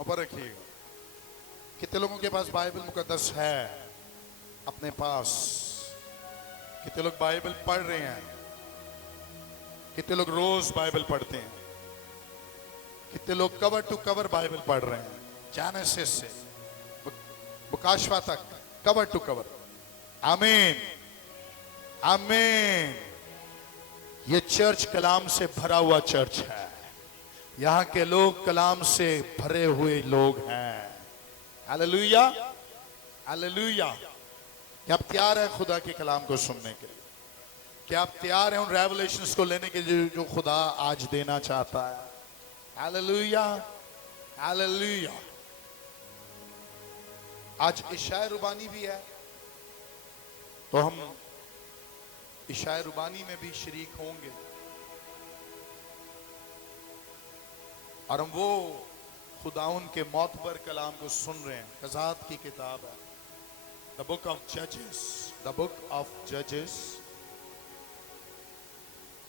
ऊपर रखिएगा। कितने लोगों के पास बाइबल मुकद्दस है अपने पास? कितने लोग बाइबल पढ़ रहे हैं? कितने लोग रोज बाइबल पढ़ते हैं? कितने लोग कवर टू कवर बाइबल पढ़ रहे हैं? जेनेसिस से बुकाशवा तक कवर टू कवर। आमीन आमीन। ये चर्च कलाम से भरा हुआ चर्च है। यहां के लोग कलाम से भरे हुए लोग हैं। Hallelujah hallelujah. क्या आप तैयार हैं खुदा के कलाम को सुनने के लिए? क्या आप तैयार हैं उन रेवलेशंस को लेने के लिए जो खुदा आज देना चाहता है? Hallelujah hallelujah. आज इशाए रुबानी भी है, तो हम इशाए रुबानी में भी शरीक होंगे और हम वो खुदाउन के मौतबर कलाम को सुन रहे हैं। कज़ात की किताब है, द बुक ऑफ जजेस, द बुक ऑफ जजेस।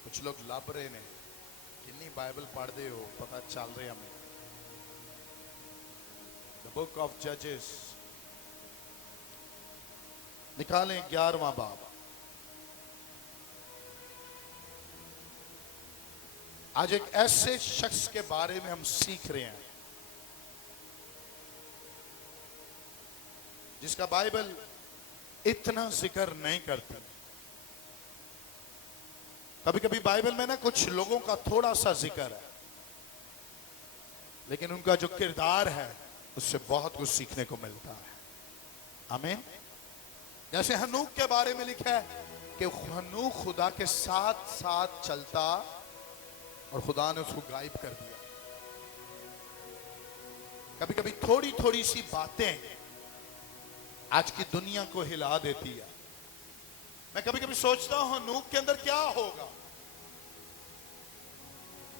कुछ लोग लब रहे ने, कितनी बाइबल पढ़ते हो पता चल रहा हमें। द बुक ऑफ जजेस निकालें 11वां बाब। आज एक ऐसे शख्स के बारे में हम सीख रहे हैं जिसका बाइबल इतना जिक्र नहीं करती। कभी कभी बाइबल में ना कुछ लोगों का थोड़ा सा जिक्र है, लेकिन उनका जो किरदार है उससे बहुत कुछ सीखने को मिलता है। आमीन। जैसे हनूक के बारे में लिखा है कि हनूक खुदा के साथ साथ चलता और खुदा ने उसको गायब कर दिया। कभी कभी थोड़ी थोड़ी सी बातें आज की दुनिया को हिला देती है। मैं कभी कभी सोचता हूं हनूक के अंदर क्या होगा।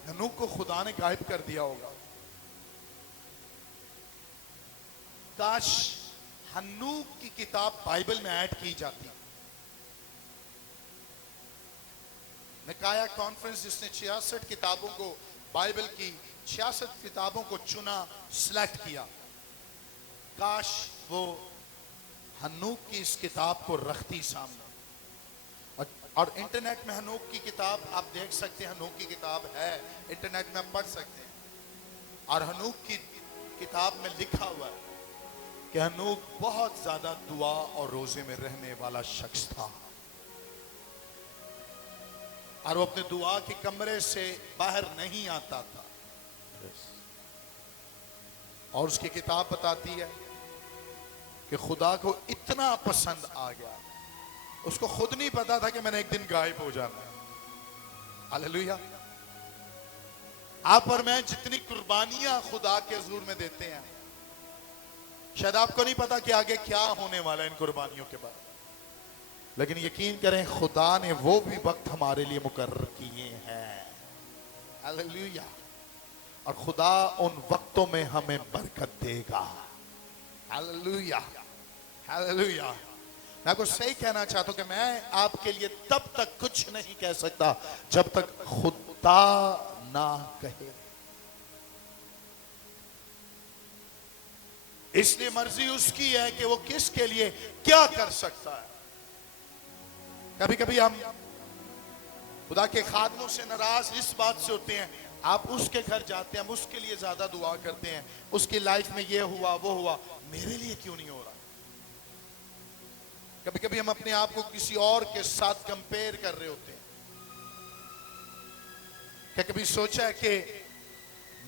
हनूक को खुदा ने गायब कर दिया होगा। काश हनूक की किताब बाइबल में ऐड की जाती। निकाया कॉन्फ्रेंस जिसने 66 किताबों को, बाइबल की 66 किताबों को चुना, सिलेक्ट किया, काश वो हनूक की इस किताब को रखती सामने। और इंटरनेट में हनूक की किताब आप देख सकते हैं। हनूक की किताब है, इंटरनेट में आप पढ़ सकते हैं। और हनूक की किताब में लिखा हुआ है कि हनूक बहुत ज्यादा दुआ और रोजे में रहने वाला शख्स था और वो अपने दुआ के कमरे से बाहर नहीं आता था। और उसकी किताब बताती है कि खुदा को इतना पसंद आ गया, उसको खुद नहीं पता था कि मैंने एक दिन गायब हो जाना है। हालेलुया। आप और मैं जितनी कुर्बानियां खुदा के हुजूर में देते हैं, शायद आपको नहीं पता कि आगे क्या होने वाला है इन कुर्बानियों के बाद, लेकिन यकीन करें खुदा ने वो भी वक्त हमारे लिए मुकर्रर किए हैं। हालेलुया। और खुदा उन वक्तों में हमें बरकत देगा। Hallelujah hallelujah. मैं आपको सही कहना चाहता हूं कि मैं आपके लिए तब तक कुछ नहीं कह सकता जब तक खुदा ना कहे। इसलिए मर्जी उसकी है कि वो किसके लिए क्या कर सकता है। कभी कभी हम खुदा के खादमों से नाराज इस बात से होते हैं, आप उसके घर जाते हैं, हम उसके लिए ज्यादा दुआ करते हैं, उसकी लाइफ में ये हुआ वो हुआ, मेरे लिए क्यों नहीं हो रहा। कभी कभी हम अपने आप को किसी और के साथ कंपेयर कर रहे होते हैं। क्या कभी सोचा है कि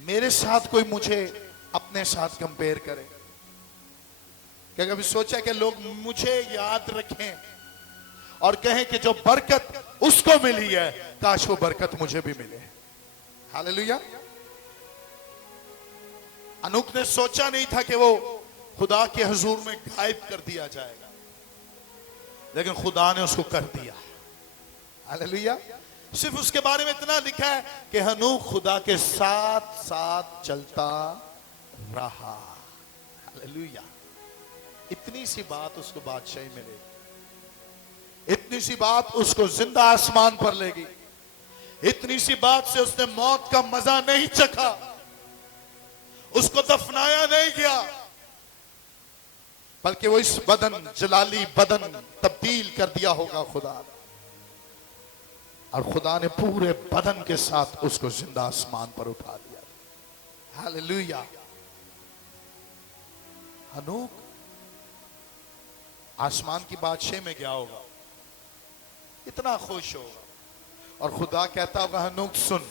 मेरे साथ कोई मुझे अपने साथ कंपेयर करे? क्या कभी सोचा है कि लोग मुझे याद रखें और कहें कि जो बरकत उसको मिली है, काश वो बरकत मुझे भी मिले। हालेलुया। हनूक ने सोचा नहीं था कि वो खुदा के हुजूर में गायब कर दिया जाएगा, लेकिन खुदा ने उसको कर दिया। हालेलुया। सिर्फ उसके बारे में इतना लिखा है कि हनूक खुदा के साथ साथ चलता रहा। हालेलुया। इतनी सी बात उसको बादशाही मिलेगी, इतनी सी बात उसको जिंदा आसमान पर लेगी, इतनी सी बात से उसने मौत का मजा नहीं चखा। उसको दफनाया नहीं गया, बल्कि वो इस बदन, जलाली बदन तब्दील कर दिया होगा खुदा ने, और खुदा ने पूरे बदन के साथ उसको जिंदा आसमान पर उठा लिया। हालेलुया। हनूक आसमान की बादशाह में गया होगा, इतना खुश होगा, और खुदा कहता होगा, हनूक सुन,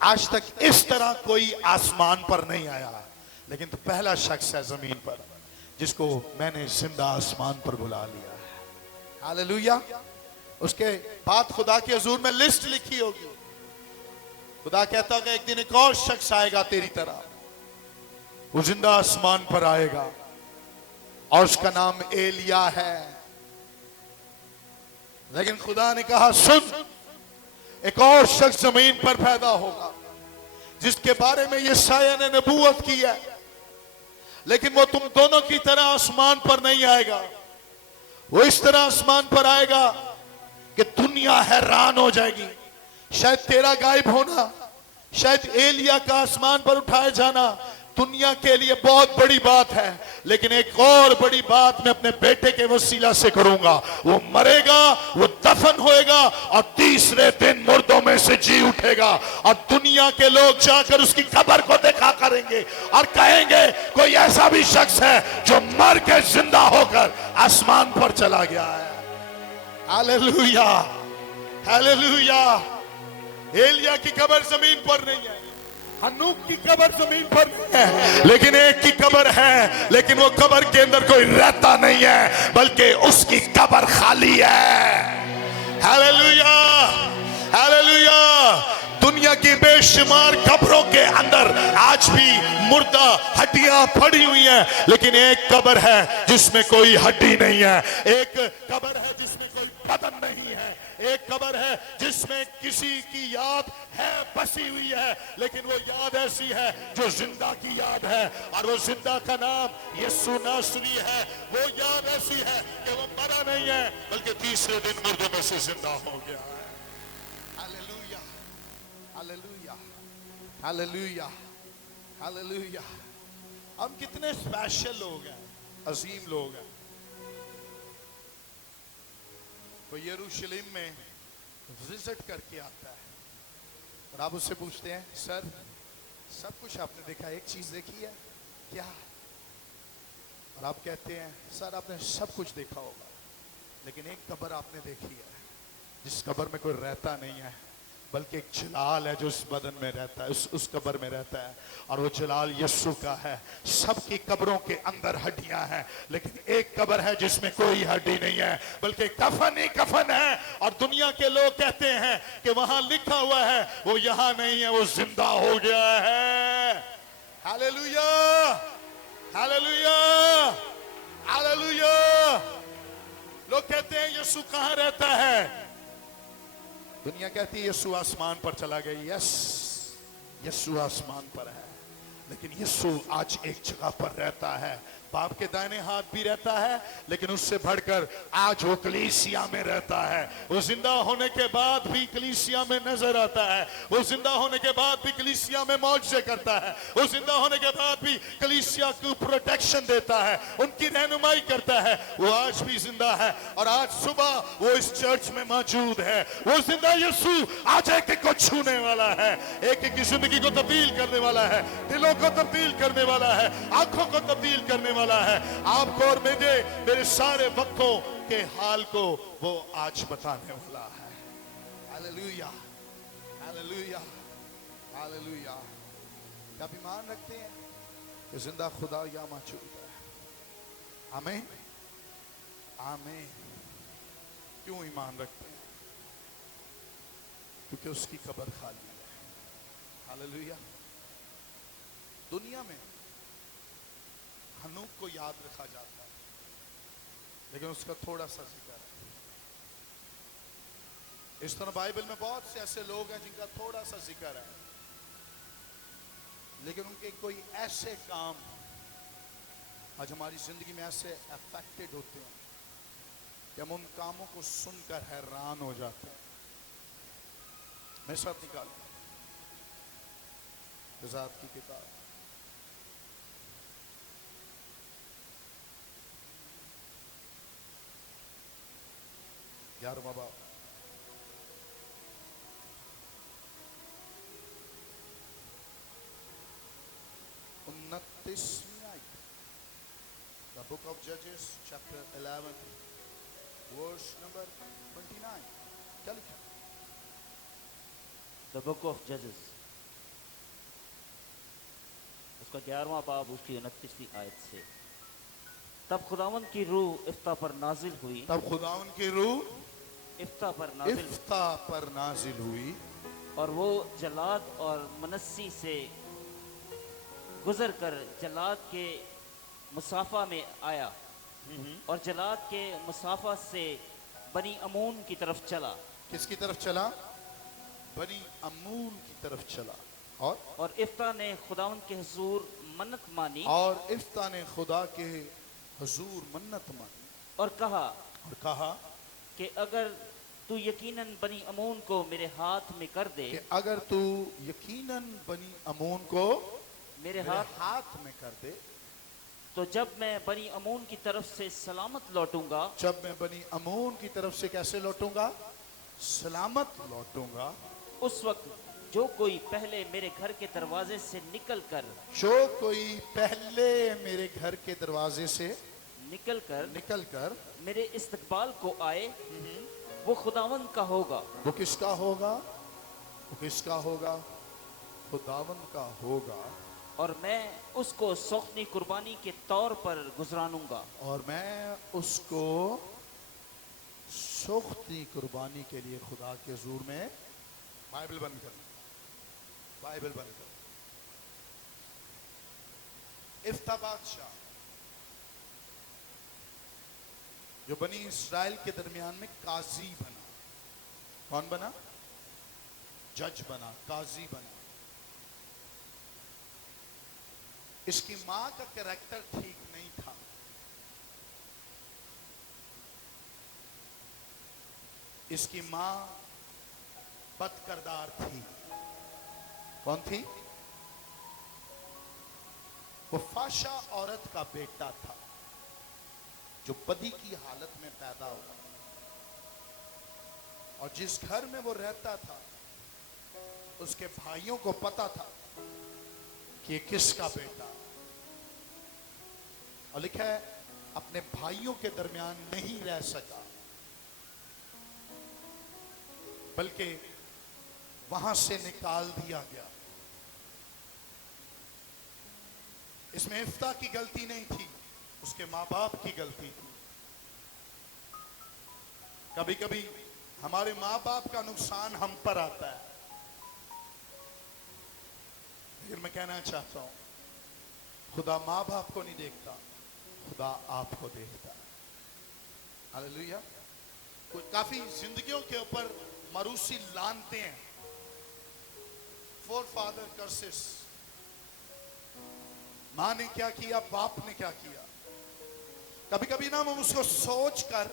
आज तक इस तरह कोई आसमान पर नहीं आया, लेकिन तू पहला शख्स है जमीन पर जिसको मैंने जिंदा आसमान पर बुला लिया है। हालेलुया। उसके बाद खुदा के हुजूर में लिस्ट लिखी होगी। खुदा कहता होगा, एक दिन एक और शख्स आएगा तेरी तरह, वो जिंदा आसमान पर आएगा, और उसका नाम एलिया है। लेकिन खुदा ने कहा, सुन, एक और शख्स जमीन पर पैदा होगा जिसके बारे में यशायाह ने नबूवत की है, लेकिन वो तुम दोनों की तरह आसमान पर नहीं आएगा। वो इस तरह आसमान पर आएगा कि दुनिया हैरान हो जाएगी। शायद तेरा गायब होना, शायद एलिया का आसमान पर उठाए जाना दुनिया के लिए बहुत बड़ी बात है, लेकिन एक और बड़ी बात मैं अपने बेटे के वसीला से करूंगा। वो मरेगा, वो दफन होएगा, और तीसरे दिन मुर्दों में से जी उठेगा, और दुनिया के लोग जाकर उसकी कब्र को देखा करेंगे और कहेंगे, कोई ऐसा भी शख्स है जो मर के जिंदा होकर आसमान पर चला गया है। Hallelujah, hallelujah. एलिया की कब्र जमीन पर नहीं है, हनूक की कब्र जमीन पर नहीं है, लेकिन एक की कब्र है, लेकिन वो कब्र के अंदर कोई रहता नहीं है, बल्कि उसकी कब्र खाली है। Hallelujah, hallelujah. दुनिया की बेशुमार कब्रों के अंदर आज भी मुर्दा हड्डियां पड़ी हुई हैं, लेकिन एक कब्र है जिसमें कोई हड्डी नहीं है, एक कब्र है जिसमें कोई बदन नहीं है, एक कब्र है जिसमें किसी की याद है बसी हुई है, लेकिन वो याद ऐसी है जो जिंदा की याद है, और वो जिंदा का नाम यीशु नासरी है। वो याद ऐसी है कि वो मरा नहीं है, बल्कि तीसरे दिन मुर्दों में से जिंदा हो गया है। Hallelujah, hallelujah, hallelujah, hallelujah. हम कितने स्पेशल लोग हैं, अजीम लोग हैं। तो यरूशलेम में विजिट करके आता है, और आप उससे पूछते हैं, सर सब कुछ आपने देखा, एक चीज देखी है क्या? और आप कहते हैं, सर आपने सब कुछ देखा होगा, लेकिन एक कब्र आपने देखी है जिस कब्र में कोई रहता नहीं है, बल्कि एक जलाल है जो उस बदन में रहता है, उस कब्र में रहता है, और वो जलाल यीशु का है। सबकी कब्रों के अंदर हड्डियां हैं, लेकिन एक कब्र है जिसमें कोई हड्डी नहीं है, बल्कि कफन ही कफन है, और दुनिया के लोग कहते हैं कि वहां लिखा हुआ है, वो यहां नहीं है, वो जिंदा हो गया है। Hallelujah, hallelujah, hallelujah. लोग कहते हैं यीशु कहां रहता है? दुनिया कहती है यीशु आसमान पर चला गया। यस, यीशु आसमान पर है, लेकिन यीशु आज एक जगह पर रहता है, बाप के दाहिने हाथ भी रहता है, लेकिन उससे बढ़कर आज वो कलीसिया में रहता है। वो जिंदा होने के बाद भी कलीसिया में नजर आता है, वो जिंदा होने के बाद भी कलीसिया में मौजज़े करता है, वो जिंदा होने के बाद भी कलीसिया को प्रोटेक्शन देता है, उनकी रहनुमाई करता है। वो आज भी जिंदा है, और आज सुबह वो इस चर्च में मौजूद है। वो जिंदा यीशु आज एक एक को छूने वाला है, एक एक की जिंदगी को तब्दील करने वाला है, दिलों को तब्दील करने वाला है, आंखों को तब्दील करने वाला है। आपको और मुझे मेरे सारे वक्तों के हाल को वो आज बताने वाला है। Hallelujah, hallelujah, hallelujah. क्या ईमान रखते हैं कि जिंदा खुदा यहाँ मौजूद है? आमीन, आमीन। क्यों ईमान रखते हैं? क्योंकि उसकी कब्र खाली है। हालेलुया। दुनिया में हनूक को याद रखा जाता है, लेकिन उसका थोड़ा सा जिक्र है। इस तरह बाइबल में बहुत से ऐसे लोग हैं जिनका थोड़ा सा जिक्र है, लेकिन उनके कोई ऐसे काम आज हमारी जिंदगी में ऐसे अफेक्टेड होते हैं कि हम उन कामों को सुनकर हैरान हो जाते हैं। मैं साथ निकाल की किताब 11वां बाब, 29वीं आयत। The book of Judges, chapter 11, verse number 29। क्या लिखा? द बुक ऑफ जजेस, उसका 11वां बाब, उसकी 29वीं आयत से। तब खुदावंद की रूह इफ्ता पर नाजिल हुई, तब खुदावन की रूह इफ्ता पर नाजिल हुई, इफ्ता पर नाजिल हुई, और वो जलाद और मनस्सी से गुजर कर जलाद के मुसाफा में आया, और जलाद के मुसाफा से बनी अमून की तरफ चला। किसकी तरफ चला? बनी अमून की तरफ चला। और इफ्ता ने खुदावंद के हुजूर मन्नत मानी, और इफ्ता ने खुदा के हुजूर मन्नत मानी और कहा और कहा कि अगर तू यकीनन बनी अमून को मेरे हाथ में कर दे, कि अगर तू यकीनन बनी अमून को मेरे मेरे हाथ, हाथ में कर दे, तो जब मैं बनी अमून की तरफ से सलामत लौटूंगा, जब मैं बनी अमून की तरफ से कैसे लौटूंगा? सलामत लौटूंगा। उस वक्त जो कोई पहले मेरे घर के दरवाजे से निकलकर जो कोई पहले मेरे घर के दरवाजे से निकलकर मेरे इस्तकबाल को आए, वो खुदावंद का होगा। वो किसका होगा? वो किसका होगा? खुदावंद का होगा। और मैं उसको सौखनी कुर्बानी के तौर पर गुजरानूंगा। और मैं उसको सौखनी कुर्बानी के लिए खुदा के हुजूर में, बाइबल बंद कर, बाइबल बंद कर। इफ्ता बादशाह जो बनी इस्राएल के दरमियान में काजी बना। कौन बना? जज बना, काजी बना। इसकी मां का कैरेक्टर ठीक नहीं था। इसकी मां बदकिरदार थी। कौन थी? वो फाशा औरत का बेटा था जो बदी की हालत में पैदा हुआ, और जिस घर में वो रहता था उसके भाइयों को पता था कि ये किसका बेटा है। और लिखा है अपने भाइयों के दरमियान नहीं रह सका, बल्कि वहां से निकाल दिया गया। इसमें इफ्ता की गलती नहीं थी, उसके मां बाप की गलती थी। कभी कभी हमारे मां बाप का नुकसान हम पर आता है, लेकिन मैं कहना चाहता हूं खुदा मां बाप को नहीं देखता, खुदा आपको देखता है। हालेलुया। काफी जिंदगियों के ऊपर मरूसी लानते हैं, फोर फादर कर्सेस। मां ने क्या किया, बाप ने क्या किया। कभी कभी ना हम उसको सोच कर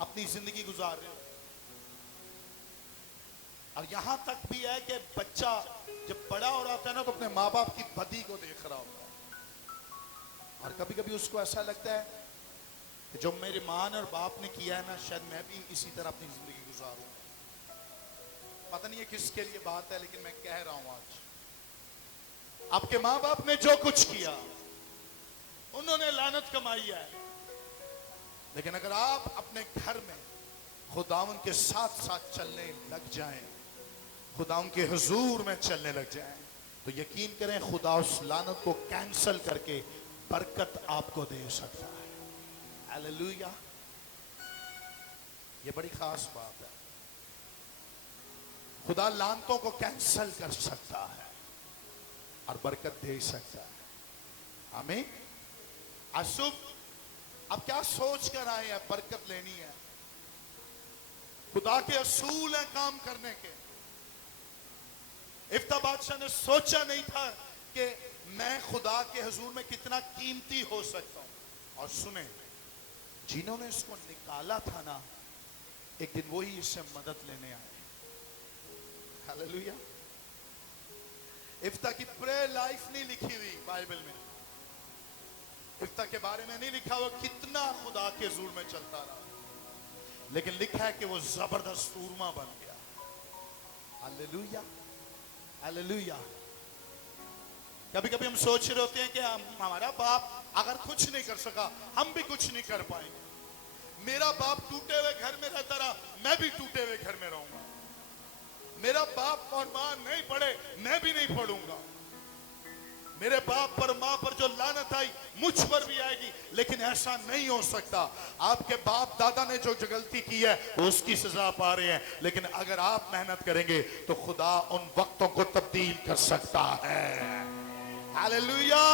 अपनी जिंदगी गुजार रहे हो। और यहां तक भी है कि बच्चा जब बड़ा हो रहा होता है ना, तो अपने माँ बाप की बदी को देख रहा होता है। और कभी कभी उसको ऐसा लगता है कि जो मेरे माँ और बाप ने किया है ना, शायद मैं भी इसी तरह अपनी जिंदगी गुजारूं। पता नहीं है किसके लिए बात है, लेकिन मैं कह रहा हूं आज आपके माँ बाप ने जो कुछ किया उन्होंने लानत कमाई है, लेकिन अगर आप अपने घर में खुदावन के साथ साथ चलने लग जाएं, खुदावन के हुजूर में चलने लग जाएं, तो यकीन करें खुदा उस लानत को कैंसल करके बरकत आपको दे सकता है। हालेलुया। ये बड़ी खास बात है। खुदा लानतों को कैंसल कर सकता है और बरकत दे सकता है। आमीन। अशुभ अब क्या सोच कर आए हैं? बरकत लेनी है। खुदा के असूल है काम करने के। इफ्ता बादशाह ने सोचा नहीं था कि मैं खुदा के हुजूर में कितना कीमती हो सकता हूं। और सुने, जिन्होंने इसको निकाला था ना, एक दिन वही इससे मदद लेने आए। हालेलुया। इफ्ता की प्रेयर लाइफ नहीं लिखी हुई बाइबल में। इफ्ता के बारे में नहीं लिखा हुआ कितना खुदा के हुजूर में चलता रहा, लेकिन लिखा है कि वो जबरदस्त सूरमा बन गया। Hallelujah, hallelujah. कभी कभी हम सोच रहे होते हैं कि हमारा बाप अगर कुछ नहीं कर सका, हम भी कुछ नहीं कर पाएंगे। मेरा बाप टूटे हुए घर में रहता रहा, मैं भी टूटे हुए घर में रहूंगा। मेरा बाप और मां नहीं पढ़े, मैं भी नहीं पढ़ूंगा। मेरे बाप पर मां पर जो लानत आई मुझ पर भी आएगी, लेकिन ऐसा नहीं हो सकता। आपके बाप दादा ने जो गलती की है वो उसकी सजा पा रहे हैं, लेकिन अगर आप मेहनत करेंगे तो खुदा उन वक्तों को तब्दील कर सकता है। हालेलुया।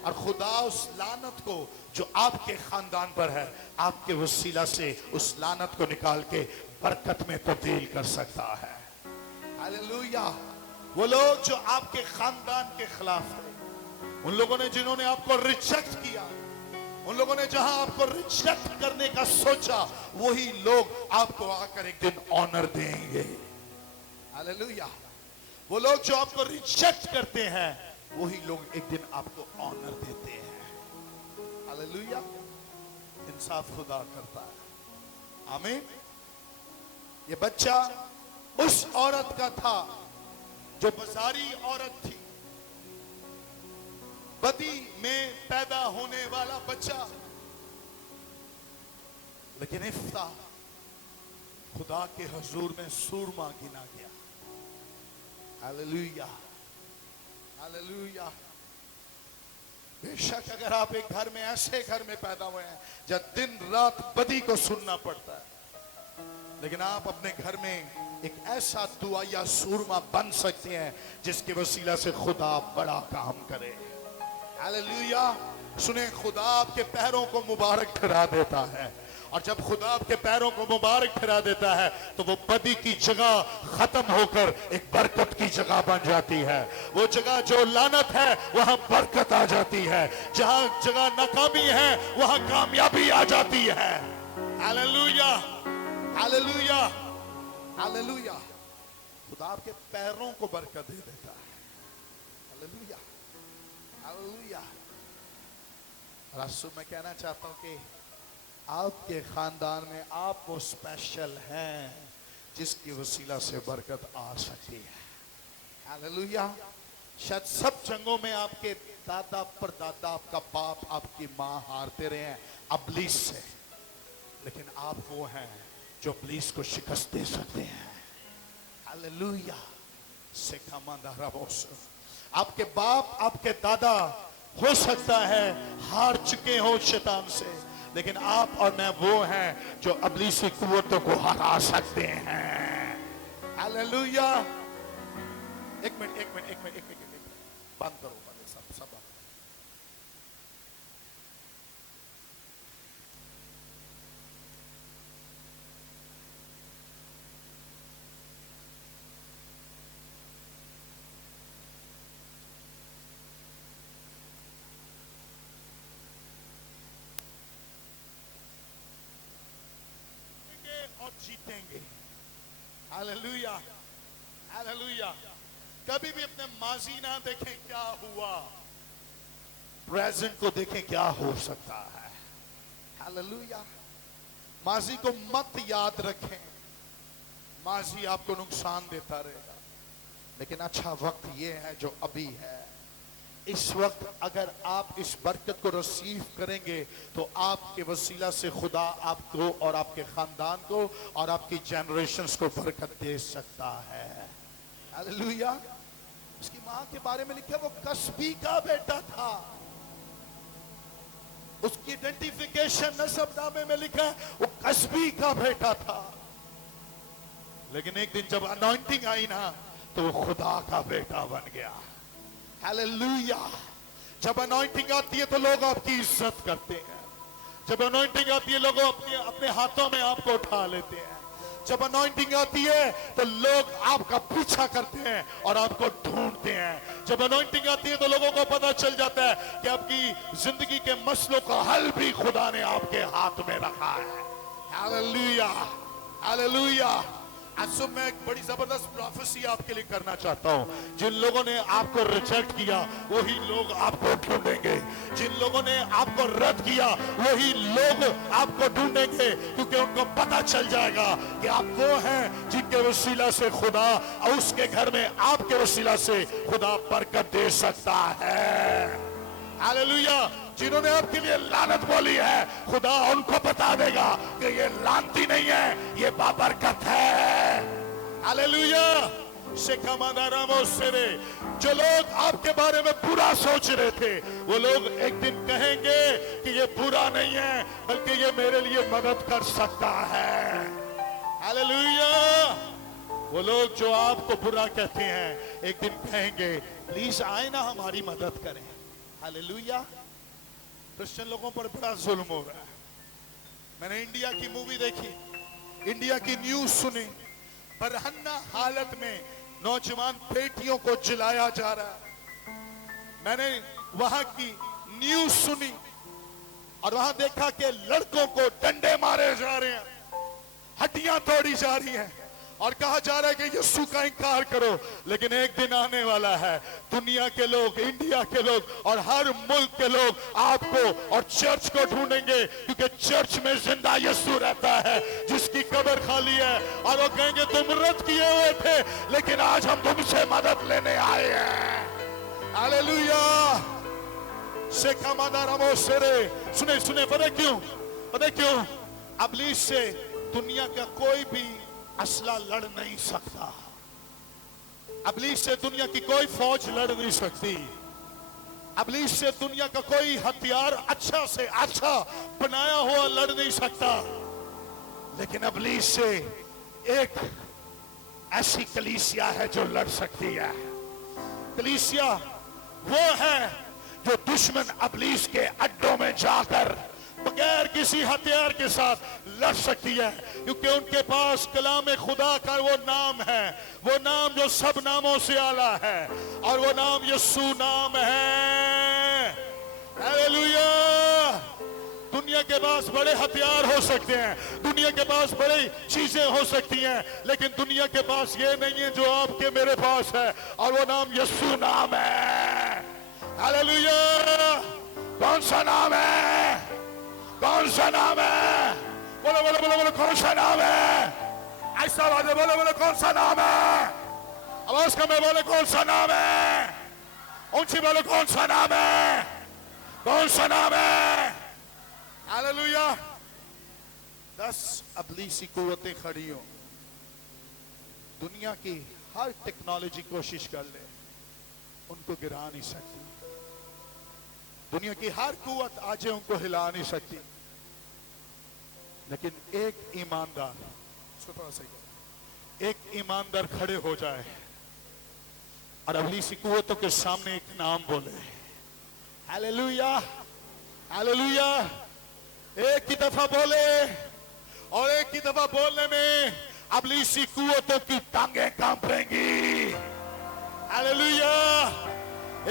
और खुदा उस लानत को जो आपके खानदान पर है, आपके वसीला से उस लानत को निकाल के बरकत में तब्दील कर सकता है। हालेलुया। वो लोग जो आपके खानदान के खिलाफ थे, उन लोगों ने जिन्होंने आपको रिजेक्ट किया, उन लोगों ने जहां आपको रिजेक्ट करने का सोचा, वही लोग आपको आकर एक दिन ऑनर देंगे। हालेलुया। वो लोग जो आपको रिजेक्ट करते हैं, वही लोग एक दिन आपको ऑनर देते हैं। हालेलुया। इंसाफ खुदा करता है। आमीन। ये बच्चा उस औरत का था जो बाजारी औरत थी, बदी में पैदा होने वाला बच्चा, लेकिन इफ्ता खुदा के हुजूर में सूरमा गिना गया। Hallelujah, hallelujah. बेशक अगर आप एक घर में, ऐसे घर में पैदा हुए हैं जब दिन रात बदी को सुनना पड़ता है, लेकिन आप अपने घर में एक ऐसा दुआया सूरमा बन सकते हैं जिसके वसीला से खुदा बड़ा काम करे। हालेलुया। सुने, खुदा आपके पैरों को मुबारक ठहरा देता है, और जब खुदा आपके पैरों को मुबारक ठहरा देता है तो वो बदी की जगह खत्म होकर एक बरकत की जगह बन जाती है। वो जगह जो लानत है वहां बरकत आ जाती है, जहां जगह नाकामी है वहां कामयाबी आ जाती है। Hallelujah, hallelujah, hallelujah. खुदा आपके पैरों को बरकत दे देता है। Hallelujah, hallelujah. रसूल मैं कहना चाहता हूं कि आपके खानदान में आप वो स्पेशल हैं जिसकी वसीला से बरकत आ सकती है। हालेलुया। शायद सब जंगों में आपके दादा परदादा, आपका बाप, आपकी मां हारते रहे हैं अबलीस से, लेकिन आप वो हैं जो इब्लीस को शिकस्त दे सकते हैं। हालेलुया। आपके बाप, आपके दादा हो सकता है हार चुके हो शैतान से, लेकिन आप और मैं वो हैं जो इब्लीस की कुव्वतों को हरा सकते हैं। हालेलुया। एक मिनट बंद करो, सब बंद। और जीतेंगे। Hallelujah, hallelujah. कभी भी अपने माजी ना देखें क्या हुआ, प्रेजेंट को देखें क्या हो सकता है। हालेलुया। माजी को मत याद रखें, माजी आपको नुकसान देता रहेगा, लेकिन अच्छा वक्त ये है जो अभी है। इस वक्त अगर आप इस बरकत को रिसीव करेंगे तो आपके वसीला से खुदा आपको और आपके खानदान को और आपकी जनरेशंस को बरकत दे सकता है। हालेलुया। उसकी मां के बारे में लिखा है वो कसबी का बेटा था, उसकी आइडेंटिफिकेशन नसबनामे में लिखा है वो कसबी का बेटा था, लेकिन एक दिन जब अनॉइंटिंग आई ना तो वो खुदा का बेटा बन गया। हालेलुया। जब अनॉइंटिंग आती है तो लोग आपकी इज्जत करते हैं, जब अनॉइंटिंग आती है लोग अपने हाथों में आपको उठा लेते हैं, जब अनॉइंटिंग आती है तो लोग आपका पीछा करते हैं और आपको ढूंढते हैं, जब अनॉइंटिंग आती है तो लोगों को पता चल जाता है कि आपकी जिंदगी के मसलों का हल भी खुदा ने आपके हाथ में रखा है। Hallelujah, hallelujah. आज मैं एक बड़ी जबरदस्त प्रोफेसी आपके लिए करना चाहता हूं। जिन लोगों ने आपको रिजेक्ट किया वही लोग आपको ढूंढेंगे, जिन लोगों ने आपको रद्द किया, वही लोग आपको ढूंढेंगे, क्योंकि उनको पता चल जाएगा कि आप वो हैं जिनके वसीला से खुदा और उसके घर में आपके वसीला से खुदा बरकत दे सकता है। हालेलुया। जिन्होंने आपके लिए लानत बोली है, खुदा उनको बता देगा कि ये लानती नहीं है, ये बाबरकत है। हालेलुया। जो लोग आपके बारे में बुरा सोच रहे थे, वो लोग एक दिन कहेंगे कि ये बुरा नहीं है, बल्कि ये मेरे लिए मदद कर सकता है। हालेलुया। वो लोग जो आपको बुरा कहते हैं, एक दिन कहेंगे प्लीज आए ना हमारी मदद करें। हालेलुया। क्रिश्चियन लोगों पर बड़ा जुल्म हो रहा है। मैंने इंडिया की मूवी देखी, इंडिया की न्यूज सुनी, बरहन्ना हालत में नौजवान बेटियों को जलाया जा रहा है। मैंने वहां की न्यूज सुनी और वहां देखा कि लड़कों को डंडे मारे जा रहे हैं, हड्डियां तोड़ी जा रही हैं और कहा जा रहा है कि यीशु का इनकार करो। लेकिन एक दिन आने वाला है, दुनिया के लोग, इंडिया के लोग और हर मुल्क के लोग आपको और चर्च को ढूंढेंगे, क्योंकि चर्च में जिंदा यीशु रहता है जिसकी कब्र खाली है। और वो कहेंगे तुम रद्द किए हुए थे, लेकिन आज हम तुमसे मदद लेने आए हैं। हालेलुया। सुने सुने, पता क्यों? इब्लीस से दुनिया का कोई भी असला लड़ नहीं सकता। इब्लीस से दुनिया की कोई फौज लड़ नहीं सकती। इब्लीस से दुनिया का कोई हथियार अच्छा से अच्छा बनाया हुआ लड़ नहीं सकता। लेकिन इब्लीस से एक ऐसी कलीसिया है जो लड़ सकती है। कलीसिया वो है जो दुश्मन इब्लीस के अड्डों में जाकर बगैर किसी हथियार के साथ लड़ सकती है, क्योंकि उनके पास कलाम खुदा का वो नाम है, वो नाम जो सब नामों से आला है, और वो नाम यीशु नाम है। हालेलुया। दुनिया के पास बड़े हथियार हो सकते हैं, दुनिया के पास बड़ी चीजें हो सकती हैं, लेकिन दुनिया के पास ये नहीं है जो आपके मेरे पास है, और वो नाम यीशु नाम है। हालेलुया। कौन सा नाम है? कौन सा नाम है? बोलो बोलो बोलो बोलो, कौन सा नाम है? ऐसा आवाज में बोलो बोलो, कौन सा नाम है? आवाज कम में बोले, कौन सा नाम है? ऊंची बोलो, कौन सा नाम है? कौन सा नाम है? हालेलुया। 10 इब्लीसी कुव्वतें खड़ी हो, दुनिया की हर टेक्नोलॉजी कोशिश कर ले, उनको गिरा नहीं सकती। दुनिया की हर कुव्वत आज उनको हिला नहीं सकती। लेकिन एक ईमानदार, एक ईमानदार खड़े हो जाए और इब्लीसी कुव्वतों के सामने एक नाम बोले, हालेलुया हालेलुया, एक की दफा बोले, और एक की दफा बोलने में इब्लीसी कुव्वतों की टांगें कांपेंगी। हालेलुया।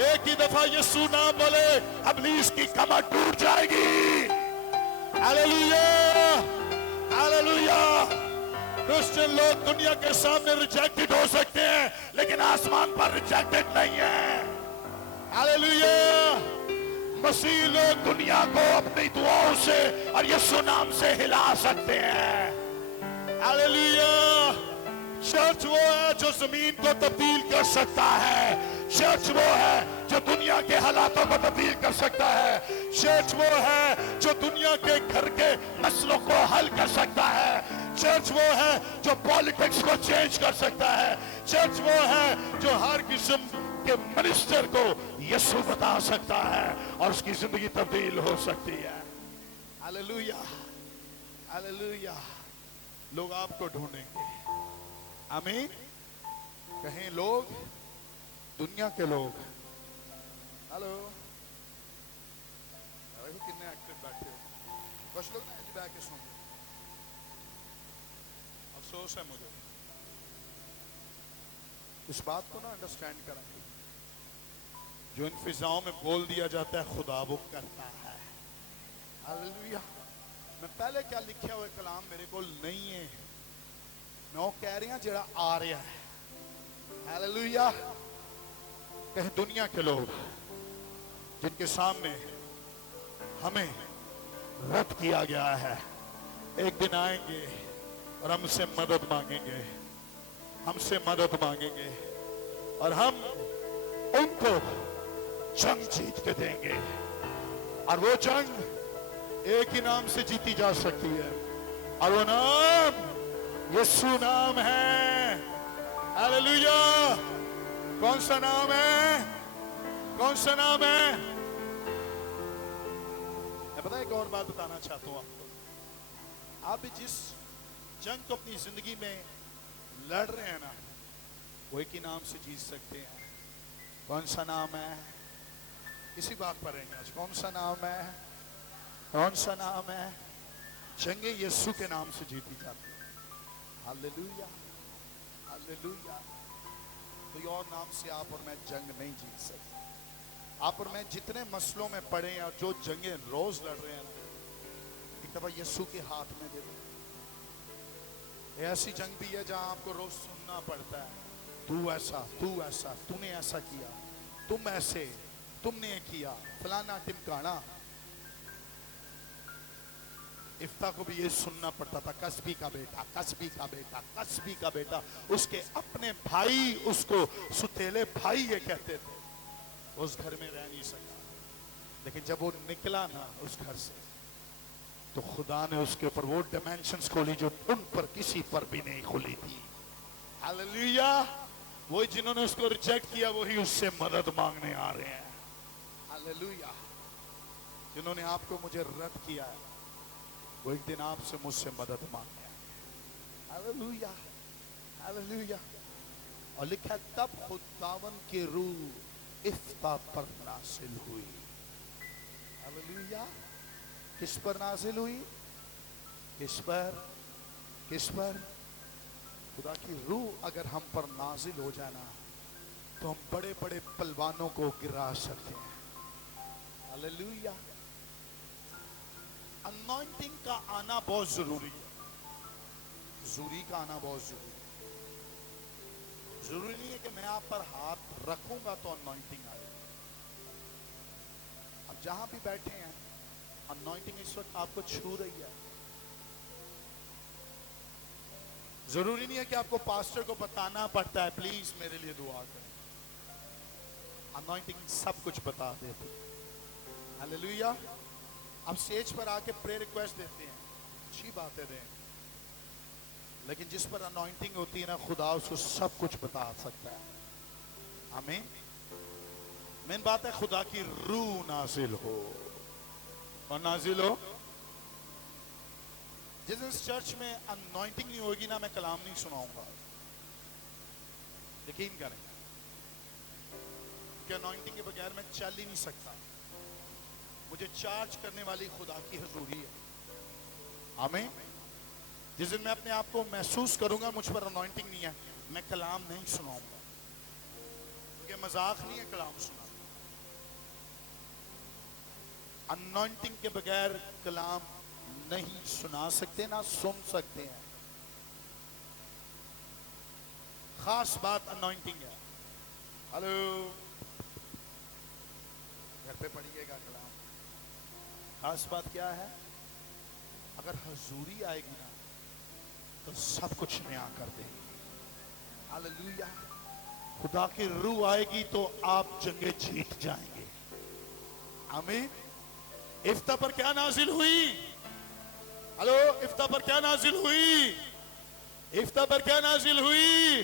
एक ही दफा यीशु नाम बोले, इब्लीस की कमर टूट जाएगी। Hallelujah hallelujah. क्रिश्चियन लोग दुनिया के सामने रिजेक्टेड हो सकते हैं, लेकिन आसमान पर रिजेक्टेड नहीं है। हालेलुया। मसीह लोग दुनिया को अपनी दुआओं से और यीशु नाम से हिला सकते हैं। हालेलुया। चर्च वो है जो जमीन को तब्दील कर सकता है। चर्च वो है जो दुनिया के हालातों को तब्दील कर सकता है। चर्च वो है जो दुनिया के घर के मसलों को हल कर सकता है। चर्च वो है जो पॉलिटिक्स को चेंज कर सकता है। चर्च वो है जो हर किस्म के मिनिस्टर को यीशु बता सकता है और उसकी जिंदगी तब्दील हो सकती है। Hallelujah hallelujah. लोग आपको ढूंढेंगे। आमीन। कहें लोग, दुनिया के लोग। हेलो, कितने एक्टिव बैठे हो? कुछ लोग ना ऐसे बैठ के सुन रहे। अफसोस है मुझे, इस बात को ना अंडरस्टैंड करेंगे। जो इन फिजाओं में बोल दिया जाता है, खुदा वो करता है। हालेलुया। मैं पहले क्या लिखे हुए कलाम मेरे को नहीं है, मैं वो कह रही हूं जरा आ रहा है। हमें रद्द किया गया है। एक दिन आएंगे और हमसे मदद मांगेंगे, हमसे मदद मांगेंगे और हम उनको जंग जीत के देंगे। और वो जंग एक ही नाम से जीती जा सकती है और वो नाम यीशु नाम है। हालेलुया। कौन सा नाम है? कौन सा नाम है? मैं पता है एक और बात बताना चाहता हूं आपको। आप भी जिस जंग को अपनी जिंदगी में लड़ रहे हैं ना, वो एक ही नाम से जीत सकते हैं। कौन सा नाम है? इसी बात पर रहेंगे आज। कौन सा नाम है? कौन सा नाम है? जंगे यीशु के नाम से जीती जाती है। Hallelujah, hallelujah. कोई और नाम से आप और मैं जंग नहीं जीत सकते। आप और मैं जितने मसलों में पड़े हैं और जो जंगे रोज लड़ रहे हैं ना, एक दफा यीशु के हाथ में दे दो। ऐसी जंग भी है जहां आपको रोज सुनना पड़ता है, तू ऐसा, तू ऐसा, तूने ऐसा किया, तुम ऐसे, तुमने किया, फलाना टिमकाना। इफ्ता को भी ये सुनना पड़ता था, कसबी का बेटा, कसबी का बेटा, कसबी का बेटा। उसके अपने भाई उसको सुतेले भाई ये कहते थे। उस घर में रह नहीं सका, लेकिन जब वो निकला ना उस घर से, तो खुदा ने उसके ऊपर वो डायमेंशंस खोली जो उन पर किसी पर भी नहीं खुली थी। हालेलुया। वही जिन्होंने उसको रिजेक्ट किया वही उससे मदद मांगने आ रहे हैं। हालेलुया। जिन्होंने आपको मुझे रद्द किया है, वो एक दिन आपसे मुझसे मदद मांगने आएंगे। Hallelujah, hallelujah. और लिखा तब खुदावन की रूह इफ्ता पर नाजिल हुई। हालेलुया। किस पर नाजिल हुई? किस पर? किस पर? खुदा की रूह अगर हम पर नाजिल हो जाना तो हम बड़े बड़े पलवानों को गिरा सकते हैं। हालेलुया। अनॉइंटिंग का आना बहुत जरूरी है। जरूरी का आना बहुत जरूरी है। जरूरी नहीं है कि मैं आप पर हाथ रखूंगा तो अनॉइंटिंग आएगी। अब जहां भी बैठे हैं, अनॉइंटिंग इस वक्त आपको छू रही है। जरूरी नहीं है कि आपको पास्टर को बताना पड़ता है, प्लीज मेरे लिए दुआ करें। अनॉइंटिंग सब कुछ बता देती। हालेलुया। आप स्टेज पर आके प्रेयर रिक्वेस्ट देते हैं, अच्छी बातें दें, लेकिन जिस पर अनॉइंटिंग होती है ना, खुदा उसको सब कुछ बता सकता है। आमीन। मेन बात है खुदा की रूह नाजिल हो। और नाजिल हो। जिस दिन चर्च में अनॉइंटिंग नहीं होगी ना, मैं कलाम नहीं सुनाऊंगा। यकीन करें कि अनॉइंटिंग के बगैर मैं चल ही नहीं सकता। मुझे चार्ज करने वाली खुदा की हुजूरी है। आमीन। जिस दिन मैं अपने आप को महसूस करूंगा मुझ पर अनॉइंटिंग नहीं है, मैं कलाम नहीं सुनाऊंगा, क्योंकि मजाक नहीं है कलाम सुना। अनॉइंटिंग के बगैर कलाम नहीं सुना सकते, ना सुन सकते हैं। खास बात अनॉइंटिंग है। हेलो, घर पे पढ़िएगा कलाम। खास बात क्या है? अगर हुजूरी आएगी ना तो सब कुछ नया कर देगी। हालेलुया। खुदा की रूह आएगी तो आप जंगे जीत जाएंगे। आमीन। इफ्ता पर क्या नाजिल हुई? हेलो, इफ्ता पर क्या नाजिल हुई? इफ्ता पर क्या नाजिल हुई?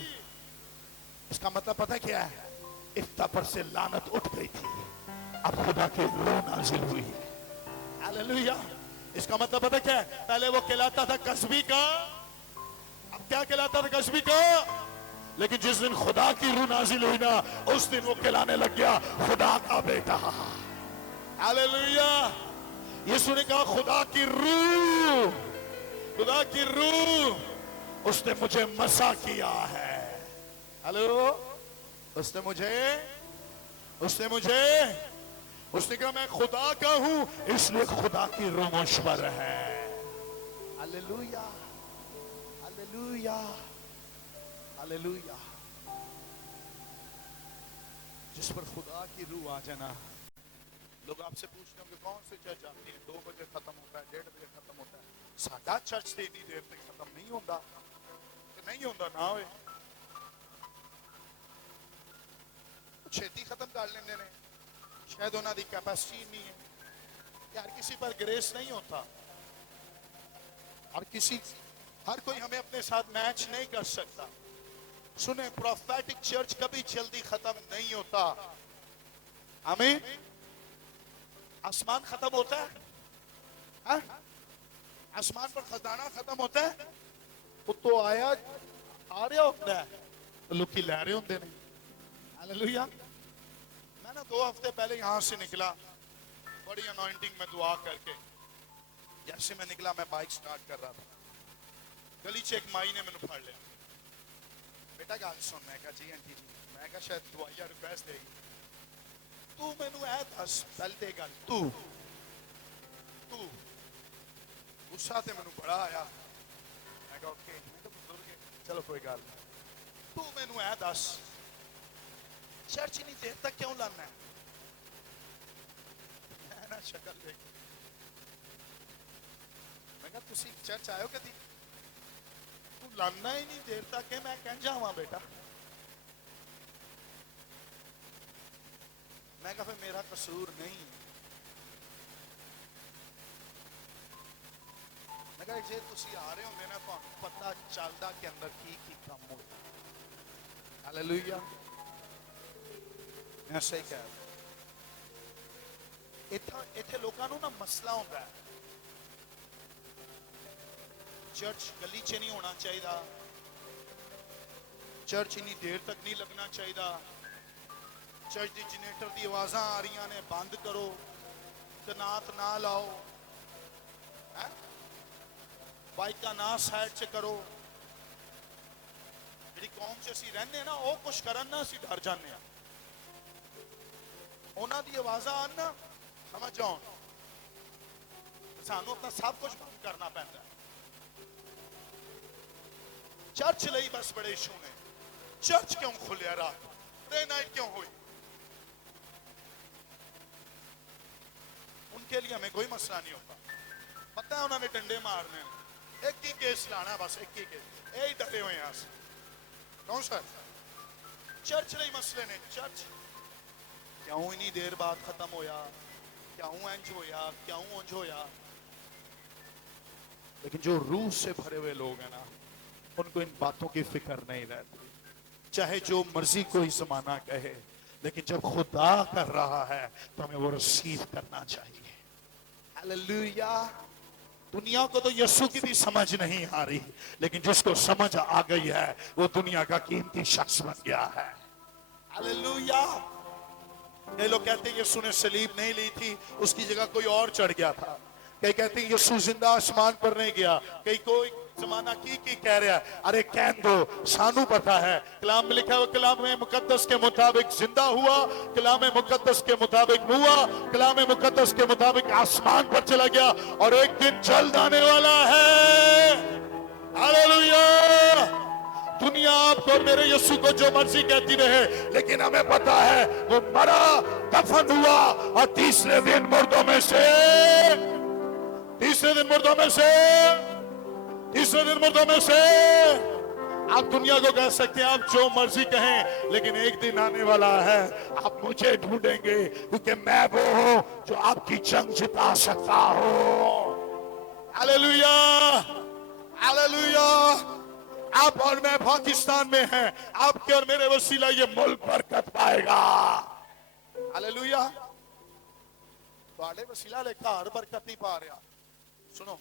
इसका मतलब पता है क्या है? इफ्ता पर से लानत उठ गई थी, अब खुदा की रूह नाजिल हुई। हालेलुया। इसका मतलब पता क्या है? पहले वो कहलाता था कसबी का, अब क्या कहलाता था? कसबी का। लेकिन जिस दिन खुदा की रूह नाजिल हुई ना, उस दिन वो कहलाने लग गया खुदा का बेटा। हालेलुया। यीशु ने कहा खुदा की रूह, खुदा की रूह उसने मुझे मसा किया है। हेलो, उसने कहा मैं खुदा का हूं, इसलिए खुदा की रूह मुझ पर है। Hallelujah, hallelujah, hallelujah. जिस पर खुदा की रूह आ जाना, लोग आपसे पूछते होंगे कौन से चर्च आते हैं, 2 बजे खत्म होता है, 1:30 बजे खत्म होता है। साडा चर्च से इतनी देर तक खत्म नहीं होता, नहीं होता ना होए, छेती खत्म कर लेंगे ने, शायद उन्होंने कैपेसिटी नहीं है यार, किसी पर ग्रेस नहीं होता, हर कोई हमें अपने साथ मैच नहीं कर सकता। सुने, प्रोफेटिक चर्च कभी जल्दी खत्म नहीं होता। आमीन। आसमान खत्म होता है, हा? आसमान पर खजाना खत्म होता है, वो तो आया आ रहा होता है तो लोग की लै रहे होंगे ने। हालेलुया। मैं ना 2 हफ्ते पहले यहां से निकला, बड़ी अनॉइंटिंग में दुआ करके, जैसे मैं निकला मैं बाइक स्टार्ट कर रहा था, गली च एक माई ने मैंने फड़ लिया, बेटा गल सुन। मैं कहा जी आंटी जी, मैं कहा शायद दवाइयां रिक्वेस्ट देगी, तू मैनू ऐ दस पहले गल, तू गुस्सा ते मैनू बड़ा आया। मैं कहा ओके, मैं कहा बुजुर्ग है, चलो कोई गल नहीं, तू मैनू ऐ दस चर्च इतनी देर तक क्यों लाना है? मैं ना शक्ल देख, मैं कहा तुसी चर्च आयो कदी? तू लाना ही नहीं देर तक है, मैं कह जावा बेटा। मैं कहा फिर मेरा कसूर नहीं। मैं कहा जे तुसी आ रहे होंगे ना, तुहानू पता चलदा के अंदर की काम होता। हालेलुया। मैं सही कह रहा, इत्थे लोगों नू ना मसला होता है, चर्च गली च नहीं होना चाहिए, चर्च इतनी देर तक नहीं लगना चाहिए, चर्च की जनरेटर की आवाज़ा आ रही ने, बंद करो, नात ना लाओ, बाइक का ना साइड च करो। जी कौम च असी रहने ना, वो कुछ करन ना असी डर जाने, उन्हों की आवाज़ा आन ना समझ आउन, सानू अपना सब कुछ बंद करना पैंदा। चर्च ਲਈ बस बड़े इशू ने, चर्च क्यों खुलिया रात, डे नाइट क्यों हुई, उनके लिए हमें कोई मसला नहीं होता। पता है उन्होंने डंडे मारने, एक ही केस लाना, बस एक ही केस, यही डरे हुए हैं। कौन सर चर्च ਲਈ मसले ने, चर्च क्यों इतनी देर बाद खत्म होया, क्यों इंज होया, क्यों उंज होया। लेकिन जो रूह से भरे हुए लोग हैं ना, उनको इन बातों की फिक्र नहीं रहती, चाहे जो मर्जी कोई जमाना कहे, लेकिन जब खुदा कर रहा है तो हमें वो रिसीव करना चाहिए। हालेलुया। दुनिया को तो यीशु की भी समझ नहीं आ रही, लेकिन जिसको समझ आ गई है वो दुनिया का कीमती शख्स बन गया है। हालेलुया। कई लोग कहते हैं यीशु ने सलीब नहीं ली थी, उसकी जगह कोई और चढ़ गया था। कई कहते हैं यीशु जिंदा आसमान पर नहीं गया। कई कोई जमाना की कह रहा है, अरे कह दो, सानू पता है कलाम में लिखा है, कलाम मुकद्दस के मुताबिक जिंदा हुआ, कलाम मुकद्दस के मुताबिक हुआ, कलाम मुकद्दस के मुताबिक आसमान पर चला गया और एक दिन जल्द आने वाला है। हालेलुया। दुनिया आपको और मेरे यीशु को जो मर्जी कहती रहे, लेकिन हमें पता है वो मरा, दफन हुआ और तीसरे दिन मुर्दों में से आप दुनिया को कह सकते हैं, आप जो मर्जी कहें, लेकिन एक दिन आने वाला है आप मुझे ढूंढेंगे, क्योंकि मैं वो हूं जो आपकी जंग जिता सकता हूं। हालेलुया। हालेलुया। आप और मैं पाकिस्तान में हैं, आपके और मेरे वसीला ये मुल्क बरकत पाएगा। हालेलुया। ਤੁਹਾਡੇ वसीला ले घर बरकत नहीं पा रहा। सुनो,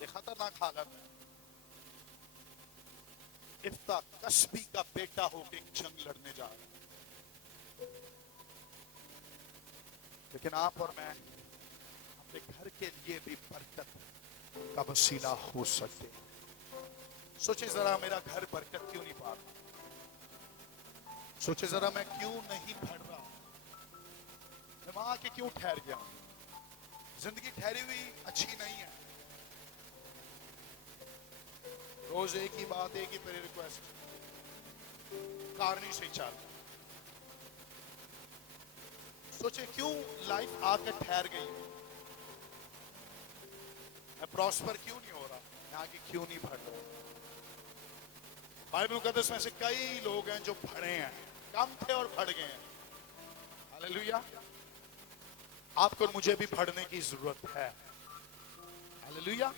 ये खतरनाक हालत है। इफ्ता कस्बी का बेटा होकर एक जंग लड़ने जा रहा है, लेकिन आप और मैं अपने घर के लिए भी बरकत का वसीला हो सकते हैं। सोचे जरा, मेरा घर बरकत क्यों नहीं पा रहा? सोचे जरा, मैं क्यों नहीं बढ़ रहा? मैं वहां के क्यों ठहर गया? जिंदगी ठहरी हुई अच्छी नहीं है। रोज एक ही बात, एक ही तेरी रिक्वेस्ट, कार नहीं सही चल, सोचे क्यों लाइफ आकर ठहर गई, मैं प्रॉस्पर क्यों नहीं हो रहा, मैं आगे क्यों नहीं बढ़ रहा। बाइबल मुकद्दस में से कई लोग हैं जो बढ़े हैं, कम थे और बढ़ गए हैं। हालेलुया। आपको और मुझे भी बढ़ने की जरूरत है। हालेलुया।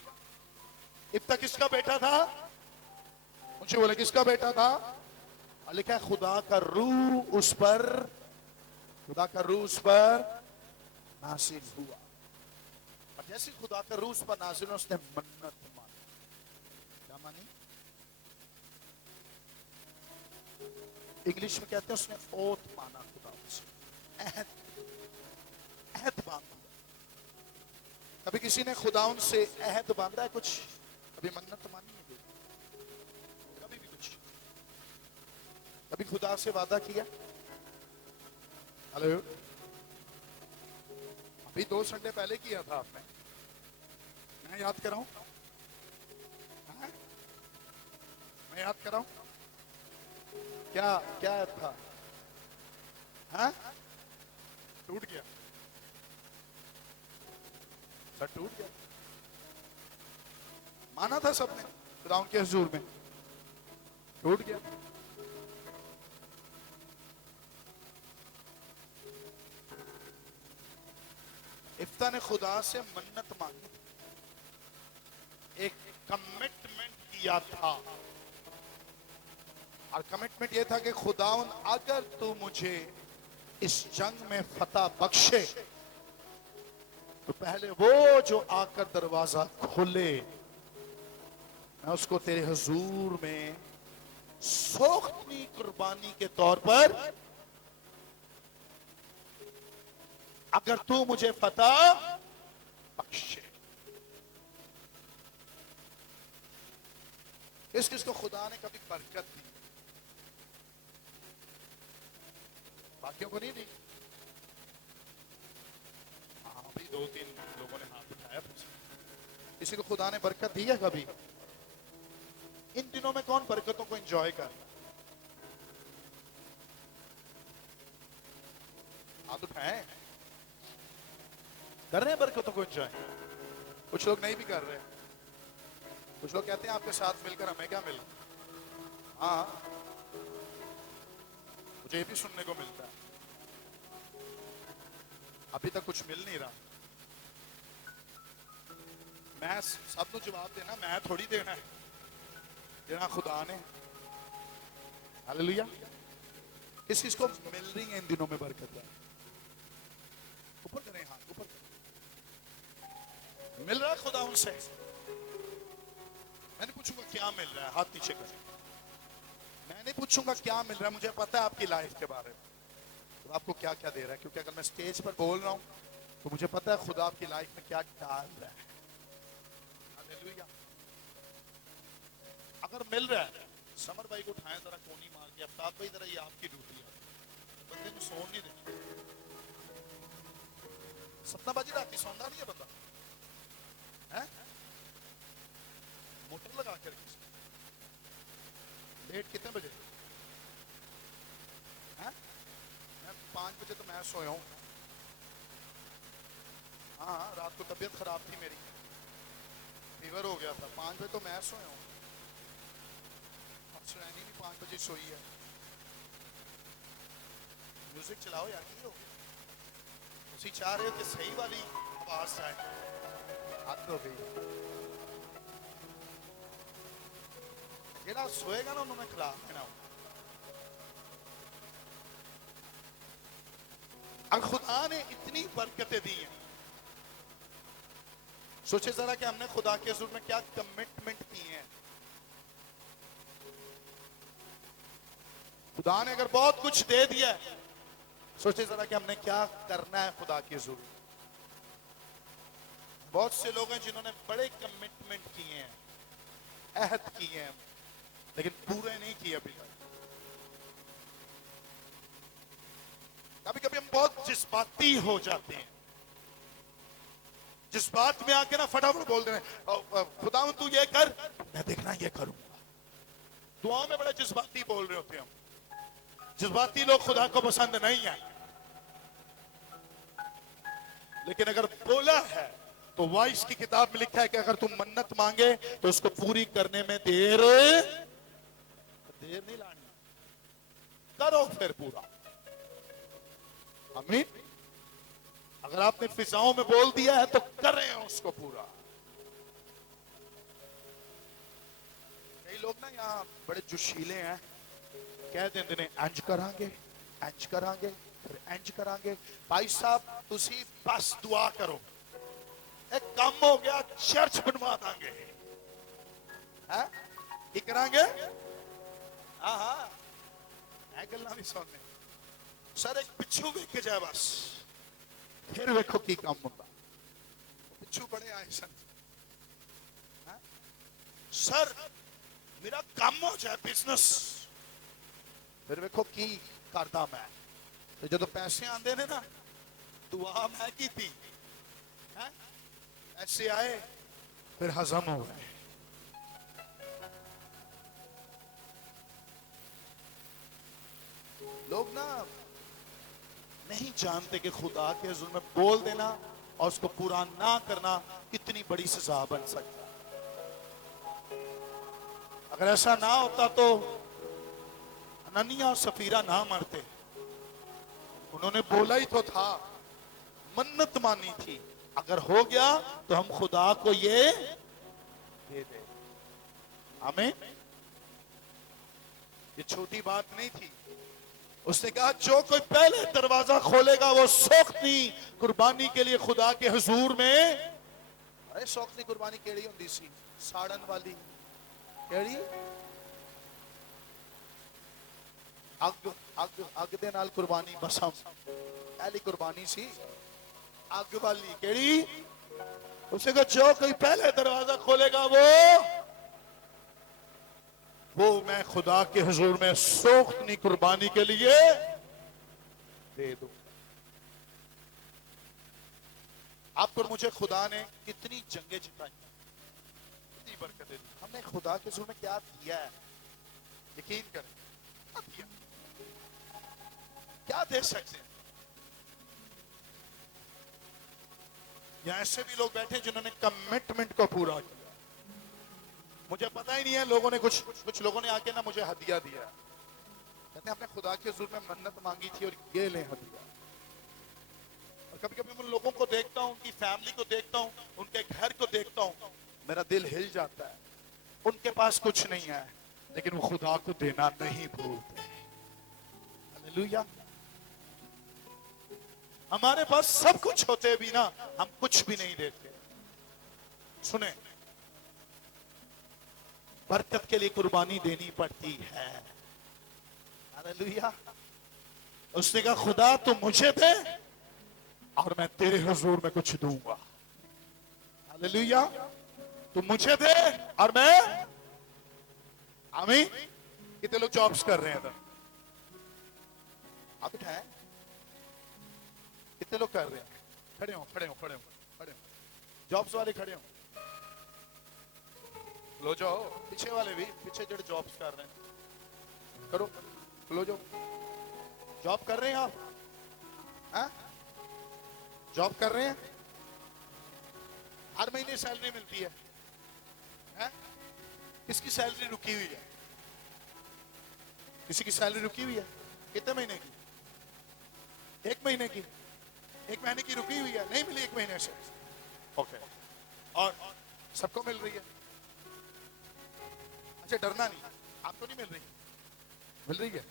इब्ता किसका बेटा था? मुझे बोले किसका बेटा था? लिखा है खुदा का रूह उस पर, खुदा का रूह उस पर नासिल हुआ। और जैसे खुदा का रूह उस पर नासिल हुआ, उसने मन्नत मानी। क्या मानी? इंग्लिश में कहते हैं उसने ओथ माना, खुदा से अहद, अहद बांध दिया। कभी किसी ने खुदा से अहद बांधा है कुछ? कभी मन्नत मानी है? कभी भी कुछ? कभी खुदा से वादा किया? हेलो, अभी 2 संडे पहले किया था आपने, मैं याद कराऊं? मैं याद कराऊं? क्या क्या था? हाँ, टूट गया, सर टूट गया। माना था सबने खुदावंद के हुजूर में, टूट गया। इफ्ता ने खुदा से मन्नत मांगी, एक कमिटमेंट किया था, और कमिटमेंट यह था कि खुदावन अगर तू मुझे इस जंग में फतह बख्शे तो पहले वो जो आकर दरवाजा खोले मैं उसको तेरे हुजूर में सोख्तनी कुर्बानी के तौर पर, अगर तू मुझे फतह बख्शे। किसको खुदा ने कभी बरकत दी? बाकियों को नहीं दी। हाँ, अभी 2-3 लोगों ने हाथ उठाया। किसी को खुदा ने बरकत दी है कभी? इन दिनों में कौन बरकतों को एंजॉय कर? हाथ उठाए, कर रहे हैं बरकतों को एंजॉय? कुछ लोग नहीं भी कर रहे। कुछ लोग कहते हैं आपके साथ मिलकर हमें क्या मिला। हाँ, मुझे ये भी सुनने को मिलता है, अभी तक कुछ मिल नहीं रहा। मैं सबको जवाब देना, मैं थोड़ी देना है, देना खुदा ने। हालेलुया। किस किस को मिल रही है इन दिनों में बरकत? ऊपर करें हाथ, ऊपर करें। मिल रहा है खुदा उनसे? मैं नहीं पूछूंगा क्या मिल रहा है, हाथ नीचे करें। मैं नहीं पूछूंगा क्या मिल रहा है, मुझे पता है आपकी लाइफ के बारे में, तो आपको क्या क्या दे रहा है। क्योंकि अगर मैं स्टेज पर बोल रहा हूं तो मुझे पता है खुदा आपकी लाइफ में क्या डाल रहा है। हालेलुया। अगर मिल रहा है, समर भाई को उठाएं जरा कोनी मार के, आफ्ताब भाई जरा ये आपकी ड्यूटी है, बंदे को सोने नहीं देते। सपना बाजी रात सौंदा नहीं है बंदा है, मोटर लगा के रखी। लेट कितने बजे? हैं? मैं 5 बजे तो मैं सोया हूं। हाँ, रात को तबीयत खराब थी मेरी, फीवर हो गया था। 5 बजे तो मैं सोया हूं। सुनैनी भी 5 बजे सोई है। म्यूजिक चलाओ यार, की हो उसी चाह रहे हो कि सही वाली आवाज आए। हद हो गई। जेड़ा सोएगा ना उन्होंने खिला देना। अब खुदा ने इतनी बरकतें दी हैं, सोचे जरा कि हमने खुदा के हुजूर में क्या कमिटमेंट की है। खुदा ने अगर बहुत कुछ दे दिया है, सोचे जरा कि हमने क्या करना है खुदा के हुजूर। बहुत से लोग हैं जिन्होंने बड़े कमिटमेंट किए हैं, अहद किए हैं, लेकिन पूरे नहीं किए अभी तक। कभी कभी हम बहुत जज्बाती हो जाते हैं, जज्बात में आके ना फटाफट बोल रहे हैं खुदा तू ये कर, मैं देखना ये करूंगा। दुआ में बड़े जज्बाती बोल रहे होते हैं हम। जज्बाती लोग खुदा को पसंद नहीं है। लेकिन अगर बोला है तो वाइस की किताब में लिखा है कि अगर तुम मन्नत मांगे तो उसको पूरी करने में देर नहीं लानी, करो फिर पूरा। आमीन। अगर आपने फिजाओं में बोल दिया है तो करें उसको पूरा। कई लोग ना यहाँ बड़े जोशीले हैं, कह देंगे ने इंज करांगे, इंज करांगे, फिर इंज करांगे। भाई साहब तुसी बस दुआ करो, एक काम हो गया, चर्च बनवा देंगे। हैं की करांगे? हाँ हाँ, ऐ गल्लां नहीं सुनने। सर एक पिछू वेख जाए बस, फिर वेखो की काम होता। पिछू बड़े आए सन, सर मेरा काम हो जाए बिजनेस, फिर वेखो की करदा मैं। तो जो पैसे आंदे ने ना, दुआ मैं की थी, ऐसे आए फिर हजम हो गए। लोग ना नहीं जानते कि खुदा के हुजूर में बोल देना और उसको पूरा ना करना कितनी बड़ी सजा बन सकता है। अगर ऐसा ना होता तो अननिया और सफीरा ना मरते। उन्होंने बोला ही तो था, मन्नत मानी थी, अगर हो गया तो हम खुदा को ये दे दे। हमें ये छोटी बात नहीं थी। उसने कहा जो कोई पहले दरवाजा खोलेगा वो सोखनी कुर्बानी के लिए खुदा के हुजूर में। अरे सोखनी कुर्बानी केड़ी हुंदी सी? साड़न वाली केड़ी? अग अग अग दे नाल कुर्बानी बसम पहली कुर्बानी सी अग वाली केड़ी? उसने कहा जो कोई पहले दरवाजा खोलेगा वो मैं खुदा के हुजूर में सोखनी कुर्बानी के लिए दे दूं। आपको मुझे खुदा ने कितनी जंगें जिताई, कितनी बरकतें दी। हमने खुदा के हुजूर में क्या दिया है, यकीन करें, क्या दिया, क्या दे सकते हैं। यहां ऐसे भी लोग बैठे जिन्होंने कमिटमेंट को पूरा किया। मुझे पता ही नहीं है, लोगों ने कुछ लोगों ने आके ना मुझे हदिया दिया, कहते हैं आपने खुदा के हुजूर में मन्नत मांगी थी और ये ले हदिया। और कभी कभी मैं लोगों को देखता हूं, उनकी फैमिली को देखता हूं, उनके घर को देखता हूं, मेरा दिल हिल जाता है। उनके पास कुछ नहीं है लेकिन वो खुदा को देना नहीं भूलते। हालेलुया। हमारे पास सब कुछ होते भी ना हम कुछ भी नहीं देते। सुने, बरकत के लिए कुर्बानी देनी पड़ती है। हालेलुया। उसने कहा खुदा तू मुझे दे और मैं तेरे हुजूर में कुछ दूंगा। हालेलुया। तू मुझे दे और मैं। आमीन। कितने लोग जॉब्स कर रहे हैं इधर? आप उठाए, कितने लोग कर रहे हैं? खड़े हो खड़े हो खड़े हो खड़े हो, जॉब्स वाले खड़े हो, लो जाओ। पीछे वाले भी, पीछे जो जॉब्स कर रहे हैं करो, लो जाओ। जॉब कर रहे हैं आप? हैं? जॉब कर रहे हैं? हर महीने सैलरी मिलती है? हैं? किसकी सैलरी रुकी हुई है? किसी की सैलरी रुकी हुई है? कितने महीने की? एक महीने की? एक महीने की रुकी हुई है, नहीं मिली एक महीने से? ओके। और सबको मिल रही है? अच्छा, डरना नहीं, आपको नहीं मिल रही? मिल रही है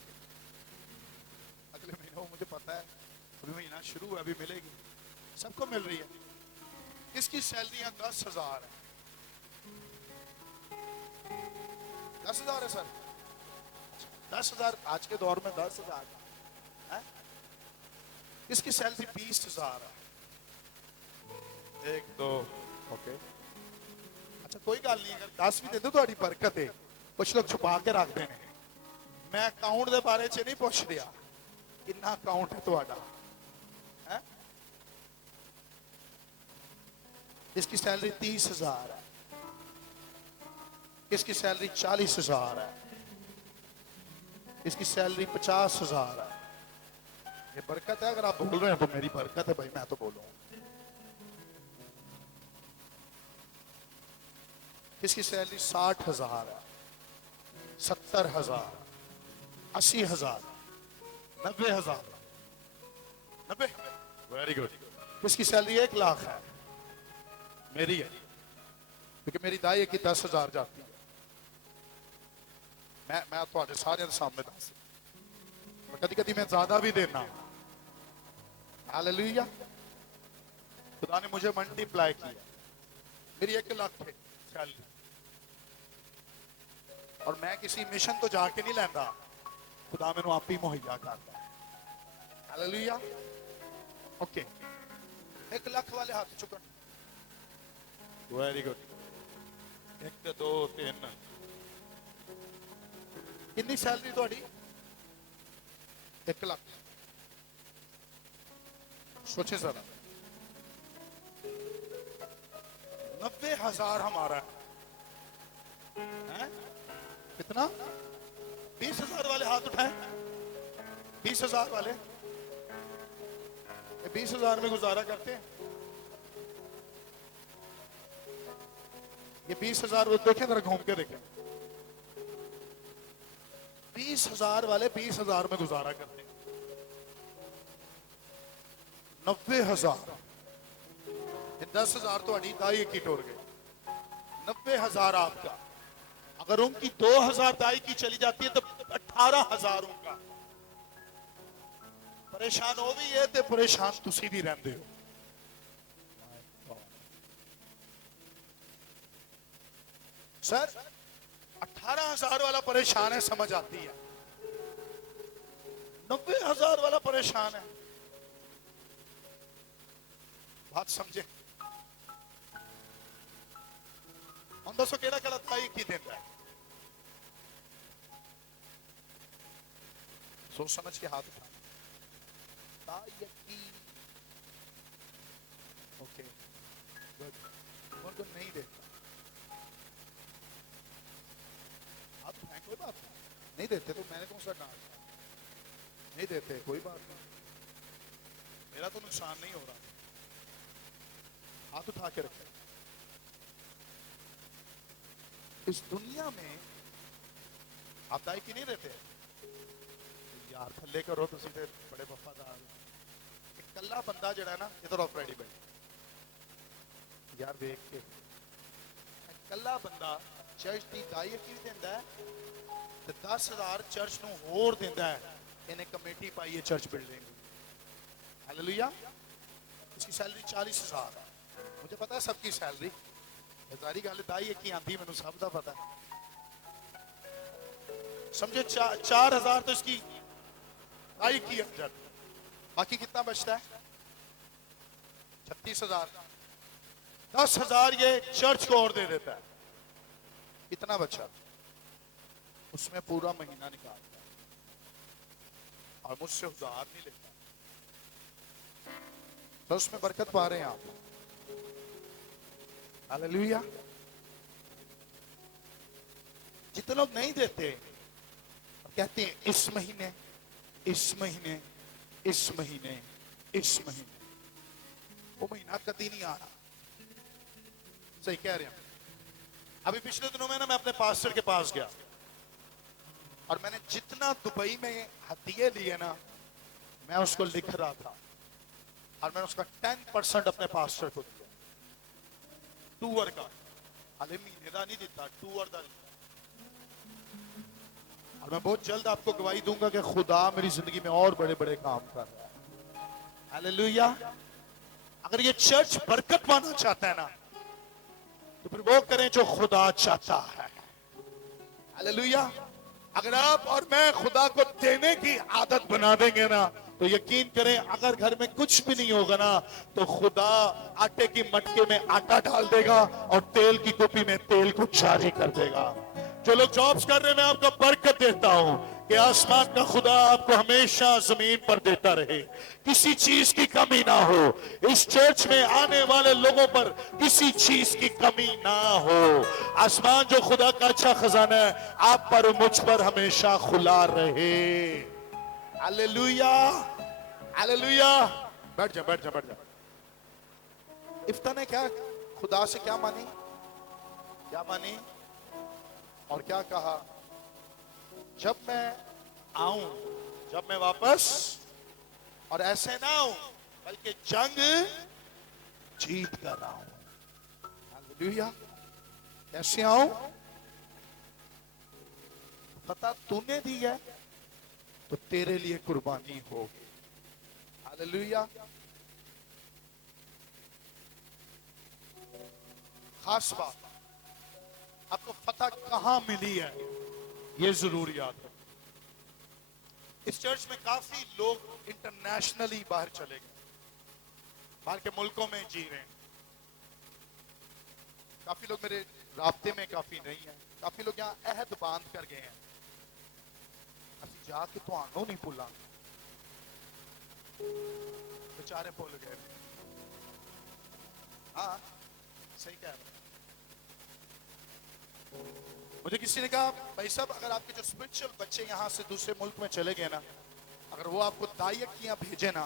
अगले महीने, वो मुझे पता है, अभी महीना शुरू है, अभी मिलेगी। सबको मिल रही है। किसकी सैलरी है 10,000 है? 10,000 है सर? 10,000 आज के दौर में 10,000 है? किसकी सैलरी 20,000 है? एक दो, ओके। अच्छा कोई गल नहीं, अगर 10 भी दे दो थोड़ी बरकत है। कुछ लोग छुपा के रख देने। मैं अकाउंट के बारे च नहीं पूछ रहा, कितना अकाउंट है तुम्हारा? किसकी सैलरी 30,000 है? किसकी सैलरी 40,000 है? किसकी सैलरी 50,000 है? ये बरकत है। अगर आप बोल रहे हैं तो मेरी बरकत है भाई, मैं तो बोलूँ। किसकी सैलरी 60,000 है, 70,000, 80,000, 90,000, 90? Very good. किसकी सैलरी 1 लाख है? मेरी है, क्योंकि मेरी दाई की 10,000 जाती है। मैं थोड़े सारे सामने दस, कभी कभी मैं ज्यादा भी देना। हालेलुया। खुदा ने मुझे मल्टीप्लाई किया। मेरी 1 लाख थे सैलरी, और मैं किसी मिशन तो जाके नहीं लेंदा, खुदा मैनू आप ही मुहैया करता है। हालेलुया। ओके, 1 लाख वाले हाथ चुकन। Very good. 1 2 3। कितनी सैलरी थोड़ी? 1 लाख। सोचे जरा, 90,000 हमारा है। कितना? 20,000 वाले हाथ उठाए। 20,000 वाले, 20,000 में गुजारा करते हैं। ये 20,000 वो देखें जरा, घूम के देखें। 20,000 वाले 20,000 में गुजारा करते हैं। 90,000, 10,000 तो अड़ी दाई की टोर गए। 90,000 आपका। अगर उनकी 2,000 दाई की चली जाती है तो 18,000 उनका। परेशान हो भी है तो परेशान तुसी भी रहते हो। सर 18,000 वाला परेशान है, समझ आती है। 90,000 वाला परेशान है, बात समझे। हम दसो केड़ा केड़ा ताई की देता है? सोच समझ के हाथ उठाना। ताई की ओके गुड। उनको नहीं देता, आप कोई बात नहीं देते तो मैंने कौन सा डांट? नहीं देते कोई बात नहीं, मेरा तो नुकसान नहीं हो रहा। हाथ उठा के रखे। इस दुनिया में आप दाई की नहीं देते यार, थल्ले करो तो सीधे बड़े वफादार। एक कल्ला बंदा जड़ा ना, इधर ऑफ रेडी बैठ यार, देख के कल्ला बंदा चर्च की दाई की देता है तो 10,000 चर्च नूं होर देता है। इन्हें कमेटी पाई है चर्च बिल्डिंग। हालेलुया। इसकी सैलरी 40,000 है। मुझे पता है सबकी सैलरी, सारी गल दाई की आंधी, मैनू सब का पता है। समझे 4,000 तो इसकी दाई की है। बाकी कितना बचता है? 36,000। 10,000 ये चर्च को और दे देता है। कितना बचा? उसमें पूरा महीना निकालता है और मुझसे उधार नहीं लेता। तो उसमें बरकत पा रहे हैं आप। हालेलुया। जितने लोग नहीं देते कहते हैं इस महीने, इस महीने, इस महीने, इस महीने, वो महीना कभी नहीं आ रहा। सही कह रहे हैं। अभी पिछले दिनों में ना मैं अपने पास्टर के पास गया और मैंने जितना दुबई में हदिये लिए ना, मैं उसको लिख रहा था और मैंने उसका 10% अपने पास्टर को दिया टूर का। हाले महीने का नहीं दिता, टूर का। और मैं बहुत जल्द आपको गवाही दूंगा कि खुदा मेरी जिंदगी में और बड़े बड़े काम कर रहा है। हालेलुया। अगर ये चर्च बरकत पाना चाहता है ना, तो फिर वो करें जो खुदा चाहता है। हालेलुया। अगर आप और मैं खुदा को देने की आदत बना देंगे ना, तो यकीन करें अगर घर में कुछ भी नहीं होगा ना, तो खुदा आटे की मटके में आटा डाल देगा और तेल की कुप्पी में तेल को जारी कर देगा। जो लोग जॉब्स कर रहे हैं, मैं आपको बरकत देता हूं कि आसमान का खुदा आपको हमेशा जमीन पर देता रहे, किसी चीज की कमी ना हो। इस चर्च में आने वाले लोगों पर किसी चीज की कमी ना हो। आसमान जो खुदा का अच्छा खजाना है, आप पर मुझ पर हमेशा खुला रहे। Hallelujah, hallelujah. बैठ जा, बैठ जा, बैठ जा। इफ्ता ने क्या खुदा से क्या मानी? क्या मानी और क्या कहा? जब मैं आऊं, जब मैं वापस, और ऐसे ना आऊं बल्कि जंग जीत कर आऊं। हालेलुया। कैसे आऊं? पता तूने दी है तो तेरे लिए कुर्बानी होगी। हालेलुया। खास बात, आपको पता कहां मिली है ये जरूर याद रखो। इस चर्च में काफी लोग इंटरनेशनली बाहर चले गए, बाहर के मुल्कों में जी रहे हैं। काफी लोग मेरे राब्ते में काफी नहीं है। काफी लोग यहाँ अहद बांध कर गए हैं, असि जाके तो आनो नहीं भूला, बेचारे भूल गए। हाँ सही कह रहे। मुझे किसी ने कहा भाई साहब, अगर आपके जो स्पिरिचुअल बच्चे यहाँ से दूसरे मुल्क में चले गए ना, अगर वो आपको दायकियां भेजे ना,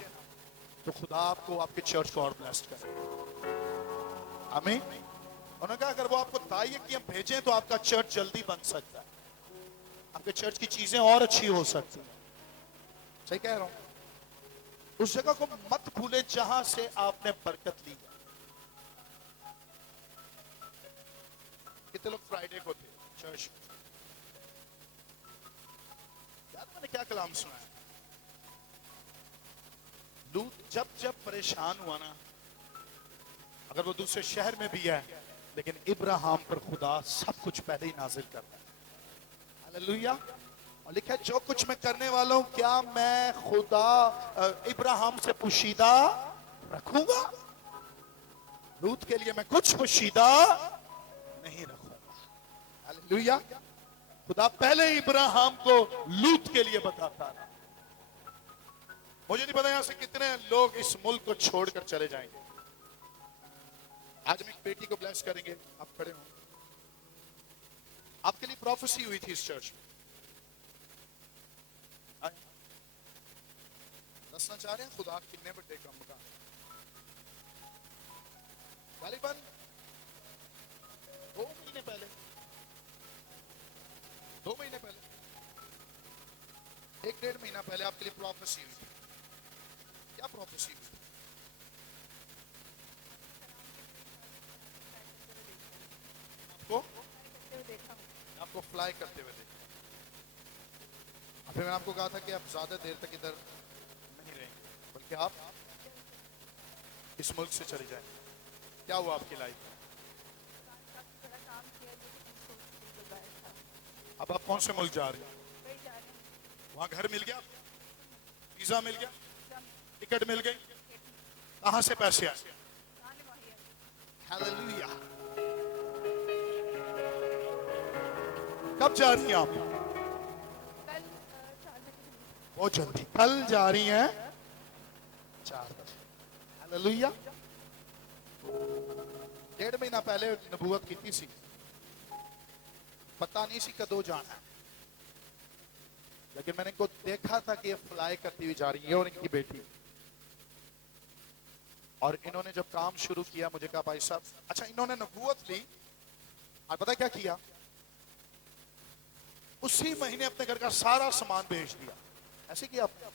तो खुदा आपको आपके चर्च को और ब्लेस्ड करे। आमीन। उन्होंने कहा अगर वो आपको दायकियां भेजें तो आपका चर्च जल्दी बन सकता है, आपके चर्च की चीजें और अच्छी हो सकती हैं। सही कह रहा हूं। उस जगह को मत भूले जहां से आपने बरकत ली है। कितने लोग फ्राइडे को थे चर्च में? यार मैंने क्या कलाम सुना है? लूत जब जब परेशान हुआ ना, अगर वो दूसरे शहर में भी है, लेकिन इब्राहिम पर खुदा सब कुछ पहले ही नाजिल करता है। हालेलुया। और लिखा है जो कुछ मैं करने वाला हूं, क्या मैं खुदा इब्राहिम से पोशीदा रखूंगा? लूत के लिए मैं कुछ पोशीदा नहीं रखूंगा। हालेलुया। खुदा पहले ही इब्राहिम को लूत के लिए बताता है। मुझे नहीं पता यहां से कितने लोग इस मुल्क को छोड़कर चले जाएंगे। आज हम एक बेटी को ब्लेस करेंगे, आप खड़े हो। आपके लिए प्रोफेसी हुई थी इस चर्च में। दसना चाह रहे हैं खुदा कितने बड़े काम का। गालिबन 2 महीने पहले, 2 महीने पहले, 1-1.5 महीना पहले आपके लिए प्रोफेसी हुई थी। क्या प्रोफेसी हुई थी? आपको फ्लाई करते हुए देखा। फिर मैंने आपको कहा था कि आप ज्यादा देर तक इधर नहीं रहेंगे, बल्कि आप इस मुल्क से चले जाएं। क्या हुआ आपकी लाइफ में? अब आप कौन से मुल्क जा रहे हैं? वहां घर मिल गया, वीजा मिल गया, टिकट मिल गई, कहां से पैसे आए? हालेलुया। कब जा रही हैं आप? बहुत जल्दी, कल जा रही हैं 4 बजे। हालेलुया। 1.5 महीना पहले नबूवत की थी, पता नहीं सी कदों जाना है, लेकिन मैंने इनको देखा था कि ये फ्लाई करती हुई जा रही है और इनकी बेटी। और इन्होंने जब काम शुरू किया, मुझे कहा भाई साहब, अच्छा इन्होंने नबूवत ली और पता क्या किया? उसी महीने अपने घर का सारा सामान बेच दिया। ऐसे किया आपने?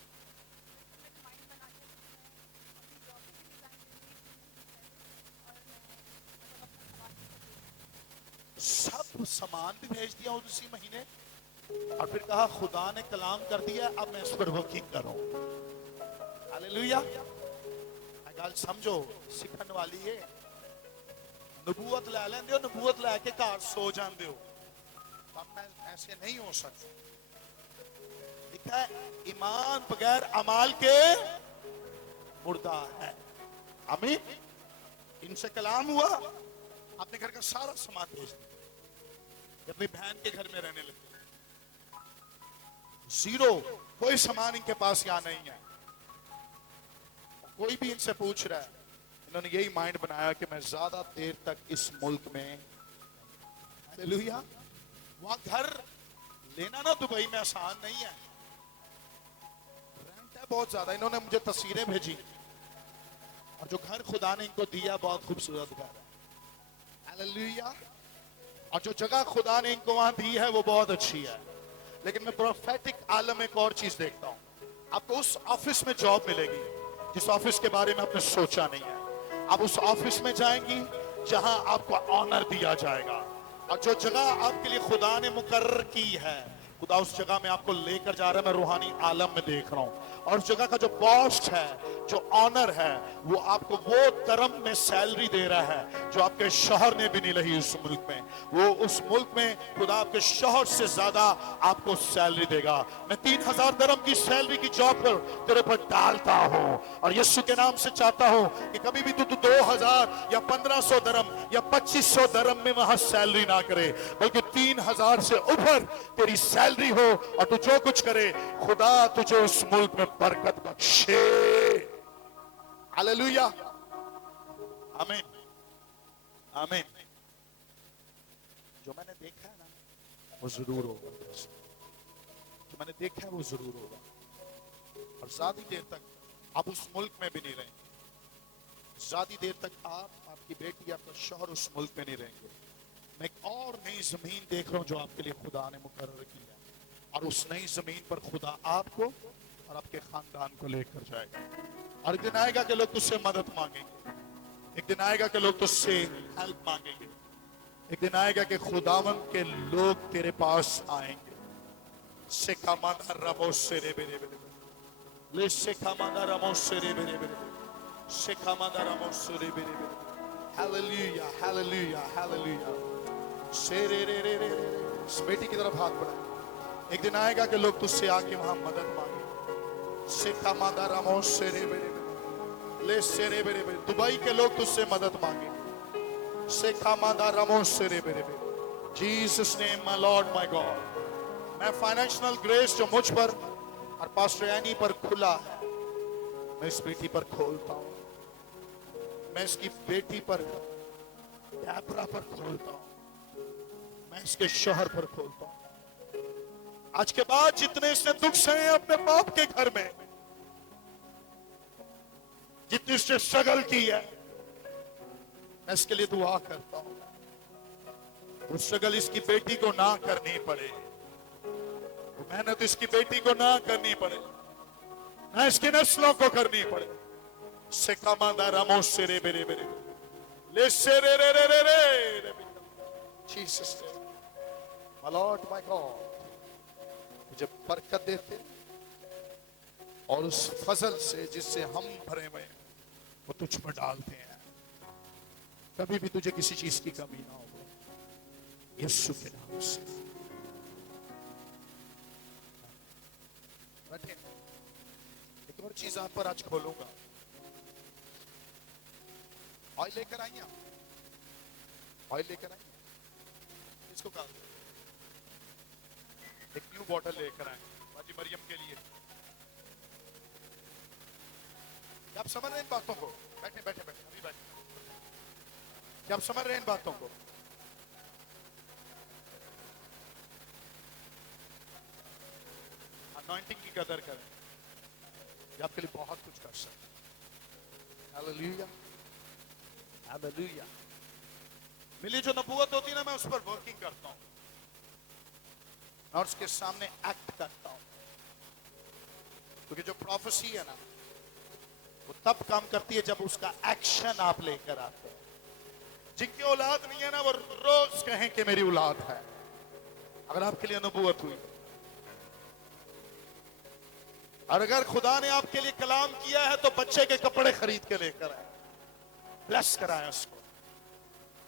सब सामान भी भेज दिया और उसी महीने, और फिर कहा खुदा ने कलाम कर दिया, अब मैं इस पर वर्किंग करूं। हालेलुया। गल समझो, सीखने वाली है। नबूवत लै लेंदे हो, नबूवत लैके घर सो जाते हो, ऐसे नहीं हो सकता। लिखा है ईमान बगैर अमाल के मुर्दा है। आमीन। इनसे कलाम हुआ, अपने घर का सारा सामान भेज दिया, अपनी बहन के घर में रहने लगे। जीरो, कोई सामान इनके पास यहां नहीं है। कोई भी इनसे पूछ रहा है, इन्होंने यही माइंड बनाया कि मैं ज्यादा देर तक इस मुल्क में। हालेलुया। वहां घर लेना ना दुबई में आसान नहीं है, रेंट है बहुत ज्यादा। इन्होंने मुझे तस्वीरें भेजी, और जो घर खुदा ने इनको दिया बहुत खूबसूरत घर है। हालेलुया। और जो जगह खुदा ने इनको वहां दी है वो बहुत अच्छी है, लेकिन मैं प्रोफेटिक आलम में एक और चीज देखता हूं। आपको उस ऑफिस में जॉब मिलेगी जिस ऑफिस के बारे में आपने सोचा नहीं है। आप उस ऑफिस में जाएंगी जहां आपको ऑनर दिया जाएगा, और जो जगह आपके लिए खुदा ने मुकर्रर की है, खुदा उस जगह में आपको लेकर जा रहा है। मैं रूहानी आलम में देख रहा हूं, और उस जगह का जो बॉस है, जो ऑनर है, वो आपको वो तरम में सैलरी दे रहा है जो आपके शोहर ने भी नहीं रही उस मुल्क में। वो उस मुल्क में खुदा आपके शोहर से ज्यादा आपको सैलरी देगा। मैं 3000 दरम की सैलरी की जॉब पर तेरे पर डालता हूं, और यीशु के नाम से चाहता हूं कि कभी भी तू 2000 या 1500 दरम या 2500 दरम में वहां सैलरी ना करे, बल्कि 3000 से ऊपर तेरी सैलरी हो, और तू जो कुछ करे खुदा तुझे उस मुल्क में बरकत बख्शे। हालेलुया, आमीन, आमीन। जो मैंने देखा है ना वो जरूर होगा, जो मैंने देखा है वो जरूर होगा। और ज्यादा देर तक आप उस मुल्क में भी नहीं रहेंगे, ज्यादा देर तक आप, आपकी बेटी, आपका शोहर उस मुल्क में नहीं रहेंगे। मैं एक और नई जमीन देख रहा हूं जो आपके लिए खुदा ने मुकर्रर की है, और उस नई जमीन पर खुदा आपको और आपके खानदान को लेकर जाएगा। और एक दिन आएगा कि लोग तुझसे मदद मांगेंगे, एक दिन आएगा कि लोग तुझसे हेल्प मांगेंगे, एक दिन आएगा कि खुदावन के लोग तेरे पास आएंगे। सेकामादा रमो सेरे बेरे बेरे ले सेकामादा रमो सेरे बेरे बेरे सेकामादा रमो सेरे बेरे बेरे। Hallelujah, hallelujah, hallelujah. सेरे रे रे रे रे। इस बेटी की तरफ हाथ बढ़ा। एक दिन आएगा कि लोग तुझसे आके वहां मदद मांगे। सेकामादा रमो सेरे बेरे बेरे ले सेरे बेरे बेरे। दुबई के लोग तुझसे मदद मांगे। सेकामादा रमो सेरे बेरे बेरे। Jesus name, my Lord, my God. मैं फाइनेंशियल ग्रेस जो मुझ पर और पास्टर एनी पर खुला है, मैं इस बेटी पर खोलता हूं। मैं इसकी बेटी पर, डेबरा पर खोलता हूं। मैं इसके शोहर पर खोलता हूं। आज के बाद जितने इसने दुख सहे अपने बाप के घर में, जितनी इसने स्ट्रगल की है, मैं इसके लिए दुआ करता हूं वो स्ट्रगल इसकी बेटी को ना करनी पड़े, वो मेहनत इसकी बेटी को ना करनी पड़े, ना इसकी नस्लों को करनी पड़े। सेकामादा रमो सेरे बेरे बेरे ले सेरे रे रे रे रे। Jesus my Lord, my God, मुझे बरकत देते और उस फजल से जिससे हम भरे हुए वो तुझ पर डालते हैं। कभी भी तुझे किसी चीज की कमी ना हो, यीशु के नाम से। बैठे। एक और चीज आप पर आज खोलूंगा। ऑयल लेकर आइए, ऑयल लेकर आइए। इसको कहा एक न्यू बॉटल लेकर आए बाजी मरियम के लिए। क्या आप समझ रहे हैं इन बातों को? बैठे बैठे बैठे, अभी बैठे। क्या आप समझ रहे हैं इन बातों को? अनॉइंटिंग की कदर करें, ये आपके लिए बहुत कुछ कर सकता है। Hallelujah, hallelujah. मेरी जो नबूवत होती है ना, मैं उस पर वर्किंग करता हूं और उसके सामने एक्ट करता हूं, क्योंकि जो प्रोफेसी है ना वो तब काम करती है जब उसका एक्शन आप लेकर आते हैं। जिनकी औलाद नहीं है ना वो रोज कहें कि मेरी औलाद है। अगर आपके लिए नबूवत हुई और अगर खुदा ने आपके लिए कलाम किया है तो बच्चे के कपड़े खरीद के लेकर आए, ब्लेस कराए उसको।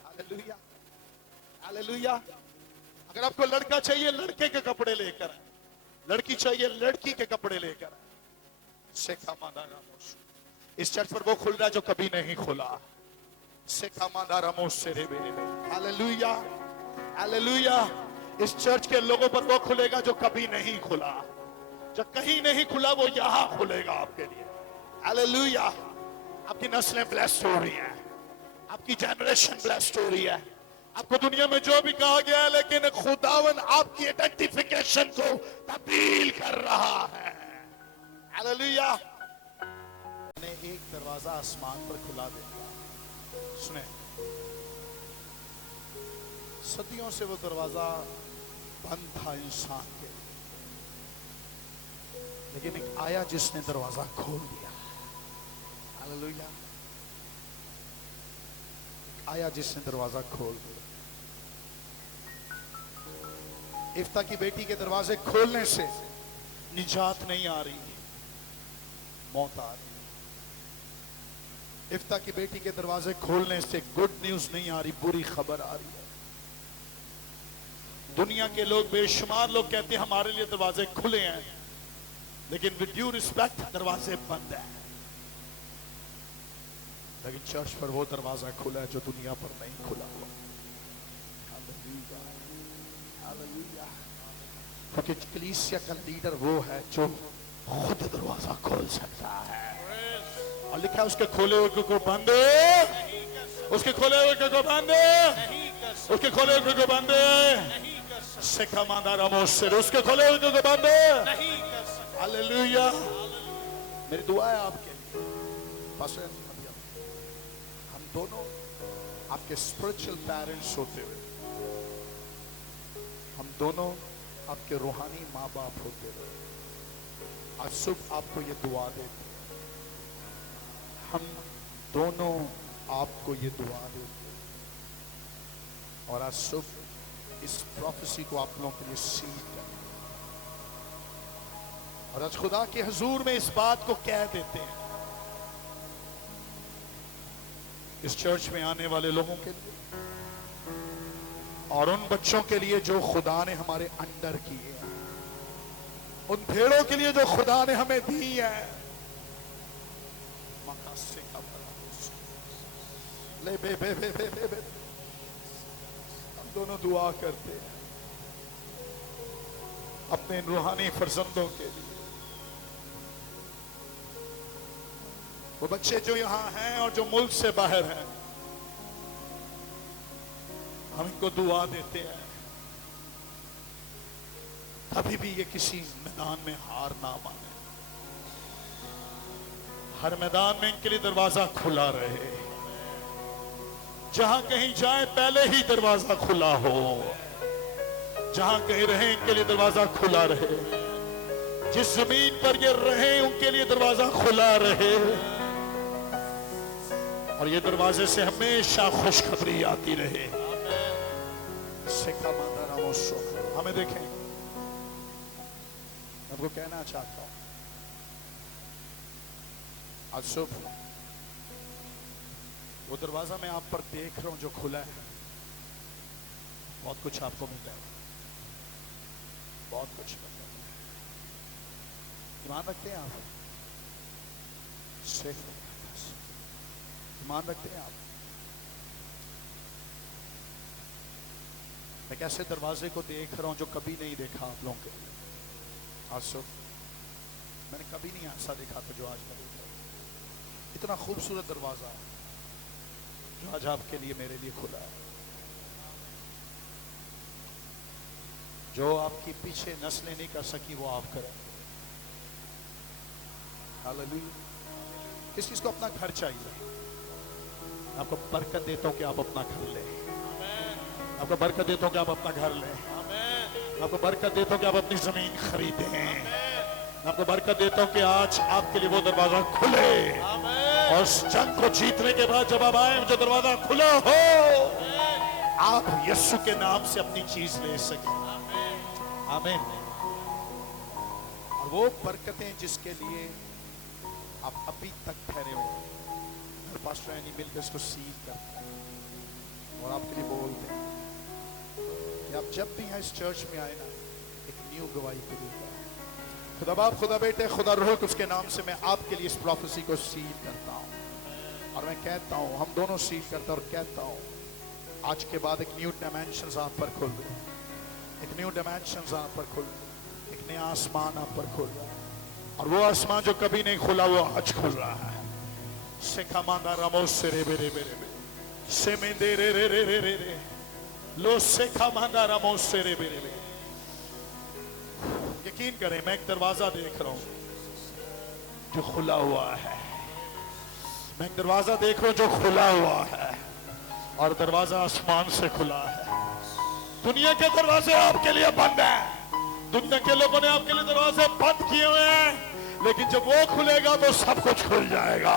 Hallelujah, hallelujah. अगर आपको लड़का चाहिए लड़के के कपड़े लेकर आए, लड़की चाहिए लड़की के कपड़े लेकर आए। इस चर्च पर वो खुल रहा है जो कभी नहीं खुला। Hallelujah, hallelujah. इस चर्च के लोगों पर वो खुलेगा जो कभी नहीं खुला, जो कहीं नहीं खुला वो यहां खुलेगा आपके लिए। हालेलुया। आपकी नस्लें ब्लेस्ड हो रही हैं, आपकी जनरेशन ब्लेस्ड हो रही है। आपको दुनिया में जो भी कहा गया है, लेकिन खुदावन आपकी आइडेंटिफिकेशन को तब्दील कर रहा है। हालेलुया। मैंने एक दरवाजा आसमान पर खुला देखा। सुने, सदियों से वो दरवाजा बंद था इंसान के, लेकिन एक आया जिसने दरवाजा खोल दिया। हालेलुया। आया जिसने दरवाजा खोल दिया। इफ्ता की बेटी के दरवाजे खोलने से निजात नहीं आ रही, मौत आ रही। इफ्ता की बेटी के दरवाजे खोलने से गुड न्यूज नहीं आ रही, बुरी खबर आ रही है। दुनिया के लोग, बेशुमार लोग कहते हैं हमारे लिए दरवाजे खुले हैं, लेकिन विद ड्यू रिस्पेक्ट दरवाजे बंद है। लेकिन चर्च पर वो दरवाजा खुला है जो दुनिया पर नहीं खुला हुआ। हालेलुया। क्योंकि कलीसिया का लीडर वो है जो खुद दरवाजा खोल सकता है। और लिखा है उसके खोले हुए को बंद, उसके खोले हुए को बंद, उसके खोले हुए को बंद, सिखा मांदा रामोसर, उसके खोले हुए को बंद। हालेलुया। मेरी दुआ है आपके लिए, पास्टर, हम दोनों आपके स्पिरिचुअल पेरेंट्स होते हुए, हम दोनों आपके रूहानी माँ बाप होते हुए, आज सुबह आपको ये दुआ देते, हम दोनों आपको ये दुआ देते, और आज सुबह इस प्रोफेसी को आप लोगों के लिए सील करें, और आज खुदा के हुजूर में इस बात को कह देते हैं, इस चर्च में आने वाले लोगों के लिए और उन बच्चों के लिए जो खुदा ने हमारे अंडर किए हैं, उन भेड़ों के लिए जो खुदा ने हमें दी है, ले बे बे बे बे बे बे। हम दोनों दुआ करते हैं अपने रूहानी फर्जंदों के लिए, वो बच्चे जो यहां हैं और जो मुल्क से बाहर हैं, हम इनको दुआ देते हैं कभी भी ये किसी मैदान में हार ना माने, हर मैदान में इनके लिए दरवाजा खुला रहे, जहां कहीं जाए पहले ही दरवाजा खुला हो, जहां कहीं रहे इनके लिए दरवाजा खुला रहे, जिस जमीन पर ये रहे उनके लिए दरवाजा खुला रहे, और ये दरवाजे से हमेशा खुशखबरी आती रहे। हमें देखें, आपको कहना चाहता हूं, आज सुबह वो दरवाजा मैं आप पर देख रहा हूं जो खुला है, बहुत कुछ आपको मिल रहा है, बहुत कुछ मिल रहा है। ईमान रखते हैं आप, ईमान रखते हैं आप। मैं कैसे दरवाजे को देख रहा हूं जो कभी नहीं देखा आप लोगों के लिए। आज सुबह मैंने कभी नहीं ऐसा देखा था जो आज मैं देख रहा हूं। इतना खूबसूरत दरवाजा है जो आज आपके लिए, मेरे लिए खुला है, जो आपकी पीछे नस्लें नहीं कर सकी वो आप करें। हालेलुया। किस चीज को अपना घर चाहिए? आपको बरकत देता हूं कि आप अपना घर लें, आपको बरकत देता हूं कि आप अपना घर लें, आपको बरकत देता हूं कि आप अपनी जमीन खरीदें, आपको बरकत देता हूं कि आज आपके लिए वो दरवाजा खुले, और उस जंग को जीतने के बाद जब आप आए, जो दरवाजा खुला हो, आप यीशु के नाम से अपनी चीज ले सकें। आमीन। और वो बरकतें जिसके लिए आप अभी तक ठहरे हो, हर पास्टर यानी मिलकर इसको सील करते हैं और आपके लिए बोलते हैं कि आप जब भी यहाँ इस चर्च में आए ना, एक न्यू गवाही को देता है। खुदा बाप, खुदा बेटे, खुदा रूह कुछ के नाम से मैं आपके लिए इस प्रोफेसी को सील करता हूँ, और मैं कहता हूँ, हम दोनों सील करते हैं, और कहता हूँ आज के बाद एक न्यू डायमेंशन आप पर खुल रहे, एक न्यू डायमेंशन आप पर खुल रहे, एक नया आसमान आप पर खुल रहा है, और वो आसमान जो कभी नहीं खुला वो आज खुल रहा है। सेखामांदा रामोस से रे रे रे रे से में दे रे रे रे रे रे रे लो सेखामांदा रामोस से रे रे रे। यकीन करें, मैं एक दरवाजा देख रहा हूं जो खुला हुआ है, मैं एक दरवाजा देख रहा हूं जो खुला हुआ है, और दरवाजा आसमान से खुला है। दुनिया के दरवाजे आपके लिए बंद हैं। दुनिया के लोगों ने आपके लिए दरवाजे बंद किए हुए हैं, लेकिन जब वो खुलेगा तो सब कुछ खुल जाएगा।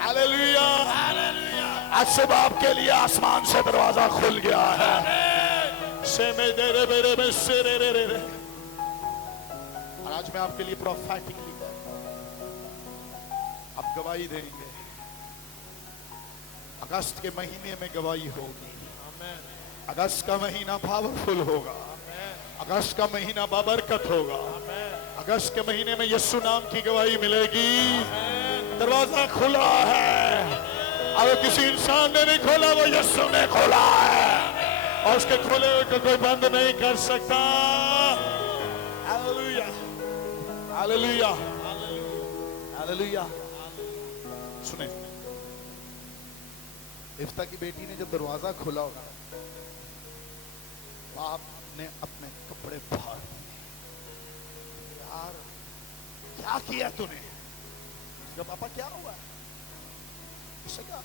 हालेलुया। आज सुबह आपके लिए आसमान से दरवाजा खुल गया है। से में दे रे मेरे में से रे रे रे रे। और आज मैं आपके लिए प्रोफेटिकली आप गवाही देंगे। अगस्त के महीने में गवाही होगी। अगस्त का महीना पावरफुल होगा। अगस्त का महीना बाबरकत होगा। अगस्त के महीने में यीशु नाम की गवाही मिलेगी। दरवाजा खुला है, अगर किसी इंसान ने नहीं खोला, वो यीशु ने खोला है, और उसके खोले हुए को कोई बंद नहीं कर सकता। Hallelujah, hallelujah, hallelujah. सुने, इफ्ता की बेटी ने जब दरवाजा खोला होगा, बाप ने अपने कपड़े फाड़ दिए। यार क्या किया तूने? जब पापा क्या हुआ है? उससे कहा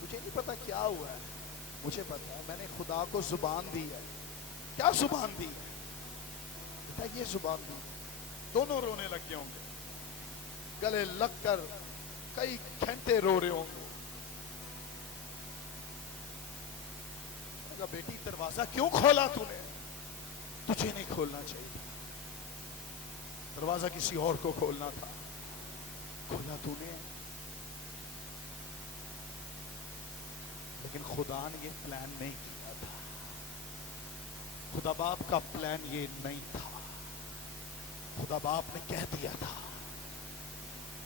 मुझे नहीं पता क्या हुआ है, मुझे पता है मैंने खुदा को जुबान दी है। क्या जुबान दी है? बेटा ये जुबान दी। दोनों रोने लग गए होंगे, गले लगकर कई घंटे रो रहे होंगे। बेटी दरवाजा क्यों खोला तूने? तुझे नहीं खोलना चाहिए, दरवाजा किसी और को खोलना था, खोला तूने। लेकिन खुदा ने ये प्लान नहीं किया था। खुदा बाप का प्लान ये नहीं था। खुदा बाप ने कह दिया था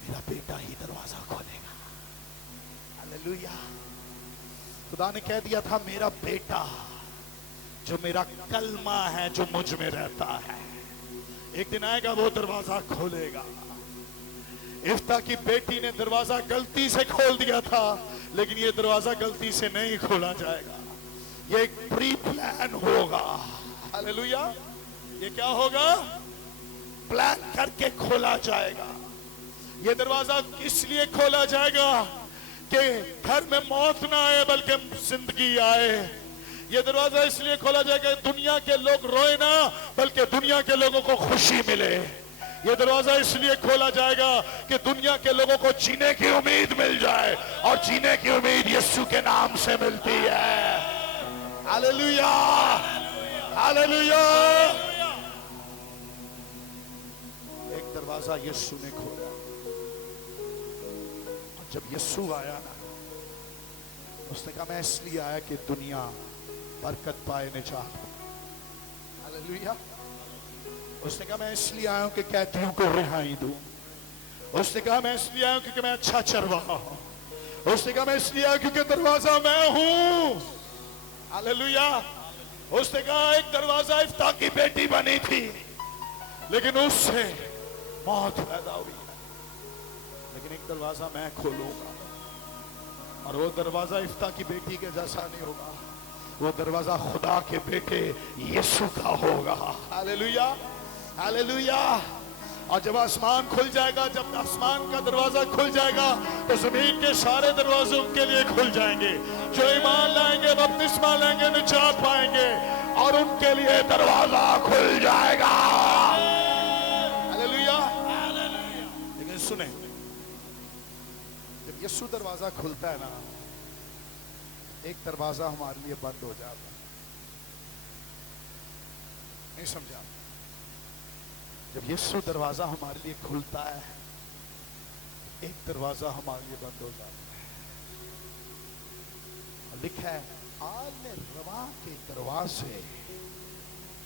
मेरा बेटा ही दरवाजा खोलेगा। हालेलुया। खुदा ने कह दिया था मेरा बेटा जो मेरा कलमा है, जो मुझ में रहता है, एक दिन आएगा वो दरवाजा खोलेगा। इफ्ता की बेटी ने दरवाजा गलती से खोल दिया था, लेकिन ये दरवाजा गलती से नहीं खोला जाएगा। ये एक प्री प्लान होगा। हालेलुया। ये क्या होगा? प्लान करके खोला जाएगा। ये दरवाजा इसलिए खोला जाएगा कि घर में मौत ना आए बल्कि जिंदगी आए। ये दरवाजा इसलिए खोला जाएगा दुनिया के लोग रोए ना बल्कि दुनिया के लोगों को खुशी मिले। ये दरवाजा इसलिए खोला जाएगा कि दुनिया के लोगों को जीने की उम्मीद मिल जाए, और जीने की उम्मीद यीशु के नाम से मिलती है। Hallelujah, hallelujah. एक दरवाजा यीशु ने खोला। जब यीशु आया ना, उसने कहा मैं इसलिए आया कि दुनिया बरकत पाए निजात। हालेलुया। उसने कहा मैं इसलिए आया हूं कि कैदियों को रिहाई दूं। उसने कहा मैं इसलिए आया हूं क्योंकि मैं अच्छा चरवाहा हूं। उसने कहा मैं इसलिए आया क्योंकि दरवाजा मैं हूं। हालेलुया। उसने कहा एक दरवाजा इफ्ता की बेटी बनी थी, लेकिन उससे मौत पैदा हुई, लेकिन एक दरवाजा मैं खोलूंगा, और वो दरवाजा इफ्ता की बेटी के जैसा नहीं होगा। वो दरवाजा खुदा के बेटे यीशु का होगा। Hallelujah, hallelujah. और जब आसमान खुल जाएगा, जब आसमान का दरवाजा खुल जाएगा, तो जमीन के सारे दरवाजे उनके लिए खुल जाएंगे। जो ईमान लाएंगे, बपतिस्मा लेंगे, निजात पाएंगे, और उनके लिए दरवाजा खुल जाएगा। हालेलुया। लेकिन सुने, जब यीशु दरवाजा खुलता है ना, एक दरवाजा हमारे लिए बंद हो जाता है। नहीं समझा? जब यीशु दरवाजा हमारे लिए खुलता है, एक दरवाजा हमारे लिए बंद हो जाता है। लिखा है आल रवा के दरवाजे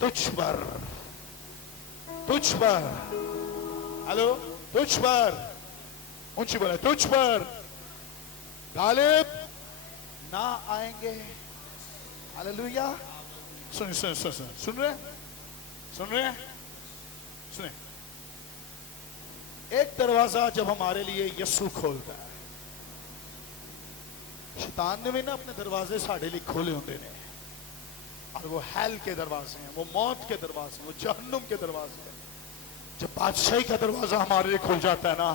तुझ पर, तुझ पर, हेलो, तुझ पर, ऊंची बोले, तुझ पर गालिब ना आएंगे। हालेलुया। सुन सुन सुन सुन सुन रहे, सुन रहे, सुने। एक दरवाजा जब हमारे लिए यीशु खोलता है, शैतान ने भी ना अपने दरवाजे साढ़े लिए खोले होते हैं, और वो हेल के दरवाजे हैं, वो मौत के दरवाजे हैं, वो जहन्नुम के दरवाजे हैं। जब बादशाही का दरवाजा हमारे लिए खुल जाता है ना,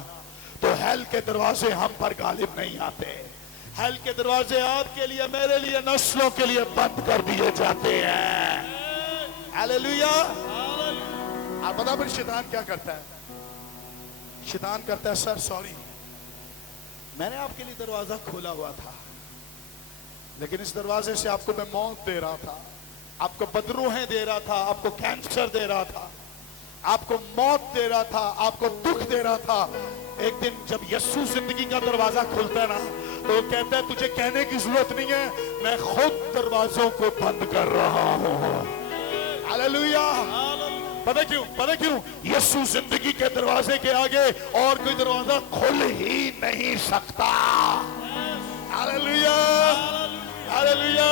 तो हेल के दरवाजे हम पर गालिब नहीं आते। हेल के दरवाजे आपके लिए, मेरे लिए, नस्लों के लिए बंद कर दिए जाते हैं। हालेलुया। आप पता फिर शैतान क्या करता है? शैतान करता है, सर सॉरी, मैंने आपके लिए दरवाजा खोला हुआ था, लेकिन इस दरवाजे से आपको मैं मौत दे रहा था, आपको बदरूहें दे रहा था, आपको कैंसर दे रहा था, आपको मौत दे रहा था, आपको दुख दे रहा था। एक दिन जब यीशु जिंदगी का दरवाजा खुलता है ना, तो वो कहता है तुझे कहने की जरूरत नहीं है, मैं खुद दरवाजों को बंद कर रहा हूं। हालेलुया। पता क्यों? पता क्यों? यीशु जिंदगी के दरवाजे के आगे और कोई दरवाजा खुल ही नहीं सकता। हालेलुया। हालेलुया।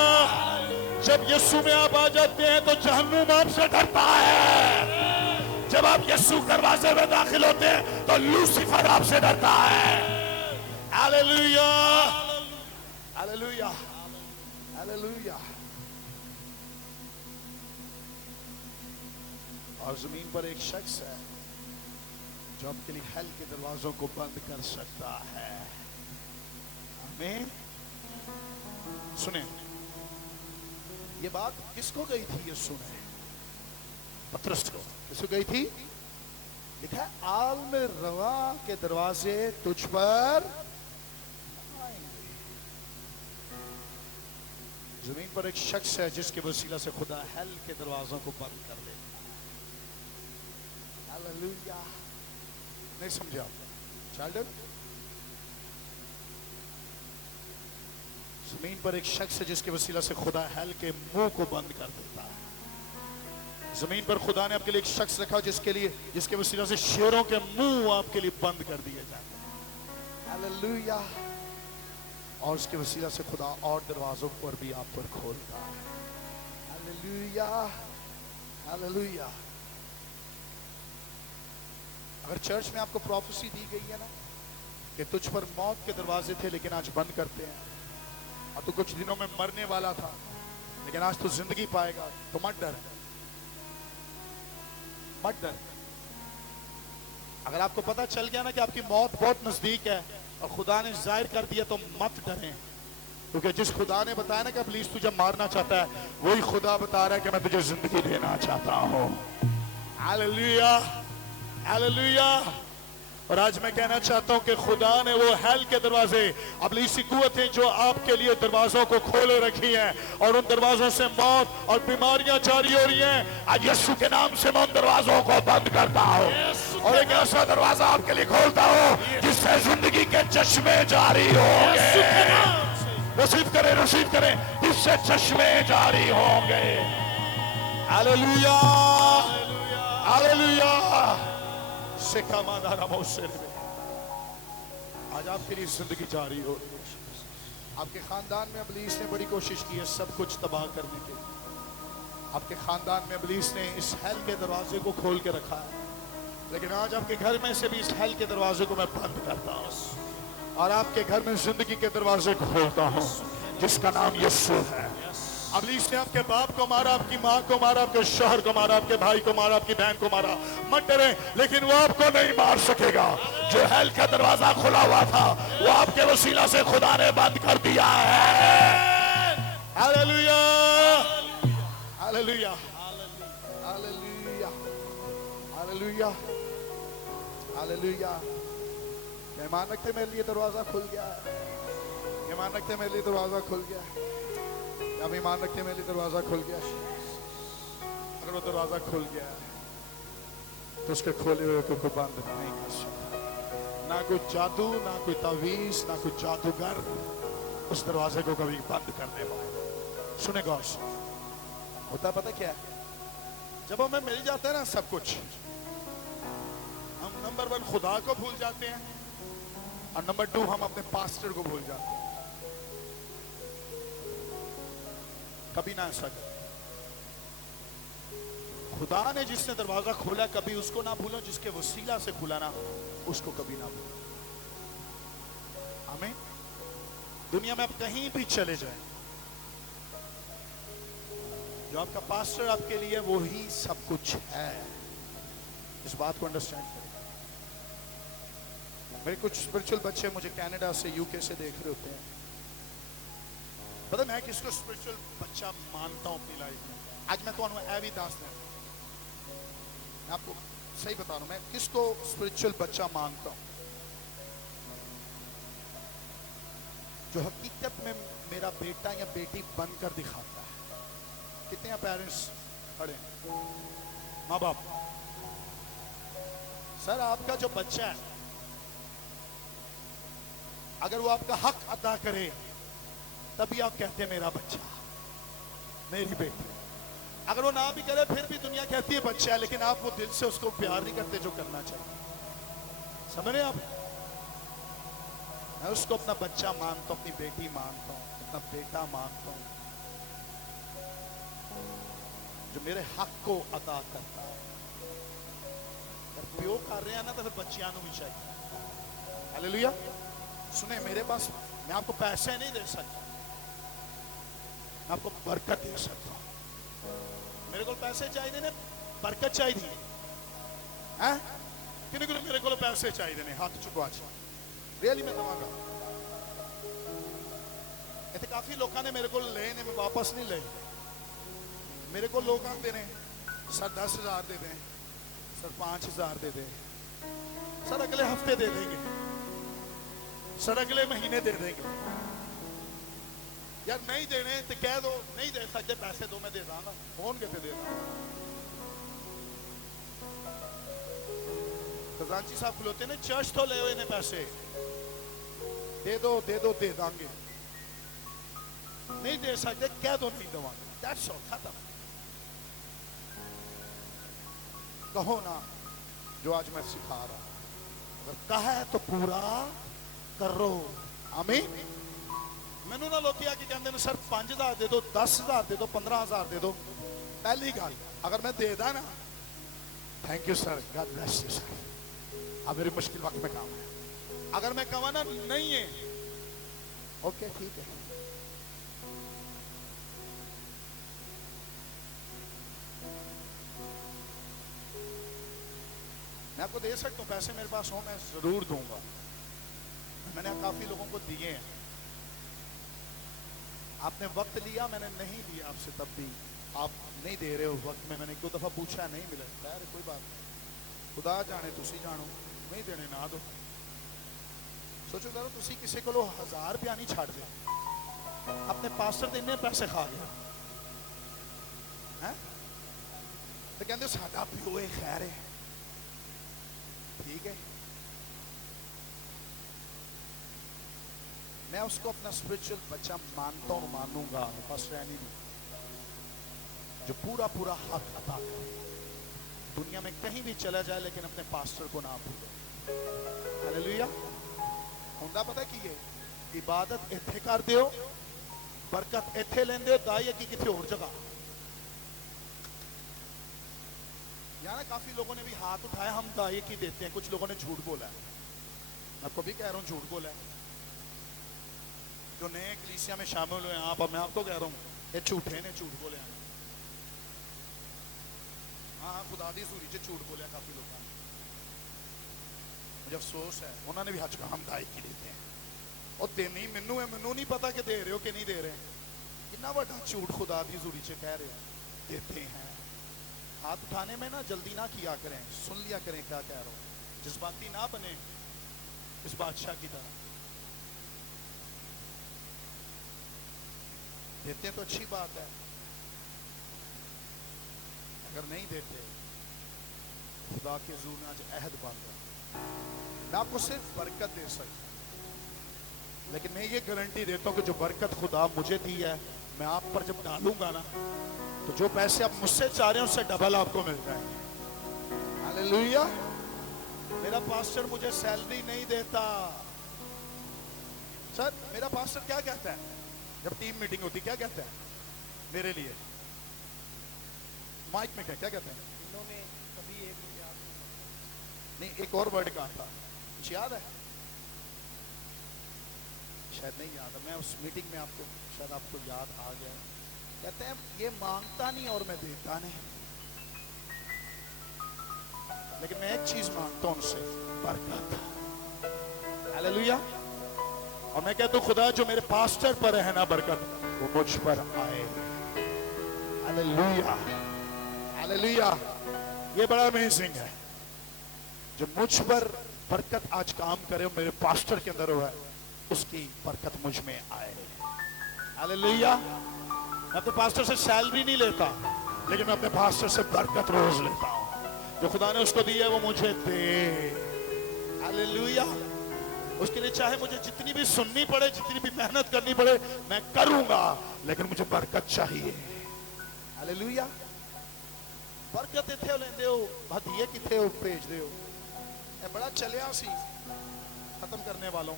जब यीशु में आप आ जाते हैं तो जहन्नुम आपसे डरता है। जब आप यीशु दरवाजे में दाखिल होते हैं तो लूसीफर आपसे डरता है। हालेलुया। हालेलुया। हालेलुया। और जमीन पर एक शख्स है जो आपके लिए हेल के दरवाजों को बंद कर सकता है। आमीन। सुने, ये बात किसको गई थी यीशु ने? पतरस को। किसको गई थी? लिखा है आल में रवा के दरवाजे तुझ पर आएंगे। जमीन पर एक शख्स है जिसके वसीला से खुदा हेल के दरवाजों को बंद कर दे। हालेलुया। नहीं समझा चाइल्ड? जमीन पर एक शख्स है जिसके वसीला से खुदा हेल के मुंह को बंद कर देता है। जमीन पर खुदा ने आपके लिए एक शख्स रखा जिसके वसीला से शेरों के मुंह आपके लिए बंद कर दिए जाते हैं। हालेलुया। और उसके वसीला से खुदा और दरवाजों पर भी आप पर खोलता है। हालेलुया। हालेलुया। अगर चर्च में आपको प्रोफेसी दी गई है ना कि तुझ पर मौत के दरवाजे थे लेकिन आज बंद करते हैं, और तू कुछ दिनों में मरने वाला था लेकिन आज तू जिंदगी पाएगा, तो मत डर, मत डर। अगर आपको पता चल गया ना कि आपकी मौत बहुत नजदीक है और खुदा ने जाहिर कर दिया, तो मत डरें, क्योंकि जिस खुदा ने बताया ना कि प्लीज तुझे मारना चाहता है, वही खुदा बता रहा है कि मैं तुझे जिंदगी देना चाहता हूं। हालेलुया। हालेलुया। और आज मैं कहना चाहता हूं कि खुदा ने वो हेल के दरवाजे, अबलीसी कुव्वतें जो आपके लिए दरवाजों को खोले रखी हैं, और उन दरवाजों से मौत और बीमारियां जारी हो रही हैं, आज यीशु के नाम से मैं उन दरवाजों को बंद करता हूं और एक ऐसा दरवाजा आपके लिए खोलता हूं जिससे जिंदगी के चश्मे जारी होंगे। रिसीव करें, इससे चश्मे जारी होंगे। हालेलुया। हालेलुया। आज आपके लिए जिंदगी जारी हो रही है। आपके खानदान में इब्लीस ने बड़ी कोशिश की है सब कुछ तबाह करने के लिए। आपके खानदान में इब्लीस ने इस हेल के दरवाजे को खोल के रखा है, लेकिन आज आपके घर में से भी इस हेल के दरवाजे को मैं बंद करता हूं और आपके घर में जिंदगी के दरवाजे खोलता हूं जिसका नाम यीशु है। इब्लीस ने आपके बाप को मारा, आपकी माँ को मारा, आपके शोहर को मारा, आपके भाई को मारा, आपकी बहन को मारा, मत डरें, लेकिन वो आपको नहीं मार सकेगा। जो हेल का दरवाजा खुला हुआ था वो आपके वसीला से खुदा ने बंद कर दिया है। Hallelujah. Hallelujah. Hallelujah. Hallelujah. Hallelujah. ईमान रखते मेरे लिए दरवाजा खुल गया है। ईमान रखते मेरे लिए दरवाजा खुल गया है। अब ईमान रखते मेरे लिए दरवाजा खुल गया। अगर वो दरवाजा खुल गया तो उसके खोले हुए को कोई बंद नहीं कर सकता। ना कोई जादू, ना कोई तावीज, ना कोई जादूगर उस दरवाजे को कभी बंद करने वाला। सुने गौर से, होता पता क्या है, जब हमें मिल जाता है ना सब कुछ, हम नंबर 1 खुदा को भूल जाते हैं और नंबर 2 हम अपने पास्टर को भूल जाते हैं। कभी ना ऐसा कर। खुदा ने जिसने दरवाजा खोला कभी उसको ना भूलो, जिसके वसीला से खुला ना उसको कभी ना भूलो। आमीन। दुनिया में आप कहीं भी चले जाएं, जो आपका पास्टर आपके लिए वो ही सब कुछ है। इस बात को अंडरस्टैंड करें। मेरे कुछ स्पिरिचुअल बच्चे मुझे कनाडा से, यूके से देख रहे होते हैं, पता मैं किसको स्पिरिचुअल बच्चा मानता हूं अपनी लाइफ में? आज मैं ਤੁਹਾਨੂੰ ਇਹ ਵੀ ਦੱਸ ਦਾਂ, मैं आपको सही बता रहा हूं मैं किसको स्पिरिचुअल बच्चा मानता हूं, जो हकीकत में मेरा बेटा या बेटी बनकर दिखाता है। कितने पेरेंट्स खड़े हैं, माँ बाप? सर आपका जो बच्चा है अगर वो आपका हक अदा करे तभी आप कहते हैं मेरा बच्चा, मेरी बेटी। अगर वो ना भी करे फिर भी दुनिया कहती है बच्चा है, लेकिन आप वो दिल से उसको प्यार नहीं करते जो करना चाहिए। समझ रहे आप? मैं उसको अपना बच्चा मानता हूं, अपनी बेटी मानता हूं, अपना बेटा मानता हूं, जो मेरे हक को अदा करता है। अगर प्यो कर रहे हैं ना तो फिर बच्चियां भी चाहिए। हालेलुया। सुने, मेरे पास, मैं आपको पैसे नहीं दे सकता, मैं आपको बरकत दे सकता हूं। मेरे को पैसे चाहिए ने, बरकत चाहिए है कि मेरे को पैसे चाहिए ने? हाथ चुकवा रियली मैं कहांगा। इतने काफी लोगों ने मेरे को ले ने, मैं वापस नहीं ले। मेरे को लोग आते ने, सर 10,000 दे दें, सर 5,000 दे दें, सर अगले हफ्ते दे देंगे, सर अगले महीने दे देंगे। यार नहीं देने तो कह दो, नहीं दे सकते पैसे दो, मैं दे दूंगा। फोन कहते दे दूंगा। खजांची साहब खिलोते ने, चर्च तो ले हुए ने पैसे, दे दो दे दो, दे देंगे। नहीं दे सकते कह दो नहीं दूंगा, दैट्स ऑल, खत्म। कहो ना जो आज मैं सिखा रहा हूं, अगर कहा है तो पूरा करो। आमीन। मैनू ना लोग आके कहते हैं सर 5,000 दे दो, 10,000 दे दो, 15,000 दे दो। पहली गल, अगर मैं दे दा ना, thank you sir, God bless you sir, अब मेरी मुश्किल वक्त में काम है। अगर मैं कहवा ना नहीं है, ओके ठीक है, मैं आपको दे सकता हूँ पैसे, मेरे पास हो मैं जरूर दूंगा। मैंने काफी लोगों को दिए हैं। आपने वक्त लिया, मैंने नहीं लिया आपसे, तब भी आप नहीं दे रहे हो वक्त में। मैंने 2 दफा पूछा, नहीं मिला, खैर कोई बात नहीं, खुदा जाने, तुसी जानो, नहीं देने ना दो। सोचो करो, तुसी किसी को 1,000 रुपया नहीं छाड़ दे, अपने पास्टर दे इन्ने पैसे खा गया है, तो कहते साडा प्यो है, खैर है, ठीक है। मैं उसको अपना स्पिरिचुअल बच्चा मानता हूं, मानूंगा, बस रहनी नहीं, जो पूरा पूरा हक अदा करे, दुनिया में कहीं भी चला जाए लेकिन अपने पास्टर को ना भूले। हालेलुया। हुंदा पता की है, इबादत इत्थे कर दियो, बरकत इत्थे लेंदे हो, दाई की किथे और जगह। यार काफी लोगों ने भी हाथ उठाया, हम दाई की देते हैं, कुछ लोगों ने झूठ बोला है, मैं आपको भी कह रहा हूं झूठ बोला है। जो नए कलीसिया में शामिल हुए आप, मैं आपको कह रहा हूं ये झूठे ने झूठ बोले। हाँ खुदा दी सूरी च झूठ बोलिया काफी लोगों ने, मुझे अफसोस है, उन्होंने भी हज कहा हम दाई की देते हैं, और देनी ही मैनू है, मैनू नहीं पता कि दे रहे हो कि नहीं दे रहे। कितना बड़ा झूठ खुदा दी सूरी च कह रहे हो, देते हैं। हाथ उठाने में ना जल्दी ना किया करें, सुन लिया करें क्या कह रहा हूं, जज्बाती ना बने इस बादशाह की तरह। देते तो अच्छी बात है, अगर नहीं देते, खुदा के हुजूर में आज अहद बांध रहा, मैं आपको सिर्फ बरकत दे सकता हूं, लेकिन मैं ये गारंटी देता हूं कि जो बरकत खुदा मुझे दी है, मैं आप पर जब डालूंगा ना, तो जो पैसे आप मुझसे चाह रहे हैं उससे डबल आपको मिल जाएंगे। हालेलुया। मेरा पास्टर मुझे सैलरी नहीं देता। सर मेरा पास्टर क्या कहता है जब टीम मीटिंग होती, क्या कहता है मेरे लिए माइक में, क्या कहते हैं? इन्होंने कभी एक नहीं, एक और वर्ड कहा था, कुछ याद है? शायद नहीं याद है, मैं उस मीटिंग में आपको, शायद आपको याद आ गया। कहते हैं ये मांगता नहीं और मैं देता नहीं, लेकिन मैं एक चीज मांगता हूं उनसे, बरकत। हालेलुया। और मैं कहता हूं खुदा जो मेरे पास्टर पर है ना बरकत, वो मुझ पर आए। Hallelujah, hallelujah. ये बड़ा अमेजिंग है, जो मुझ पर बरकत आज काम करे, मेरे पास्टर के अंदर हुआ है, उसकी बरकत मुझ में आए। हालेलुया। मैं अपने पास्टर से सैलरी नहीं लेता, लेकिन मैं अपने पास्टर से बरकत रोज लेता हूं। जो खुदा ने उसको दिया है वो मुझे दे। हालेलुया। उसके लिए चाहे मुझे जितनी भी सुननी पड़े, जितनी भी मेहनत करनी पड़े, मैं करूंगा, लेकिन मुझे बरकत चाहिए। हालेलुया। बरकत इथे लेंदे हो, हदिये किथे हो भेज दे हो। मैं बड़ा चलिया सी खत्म करने वालों।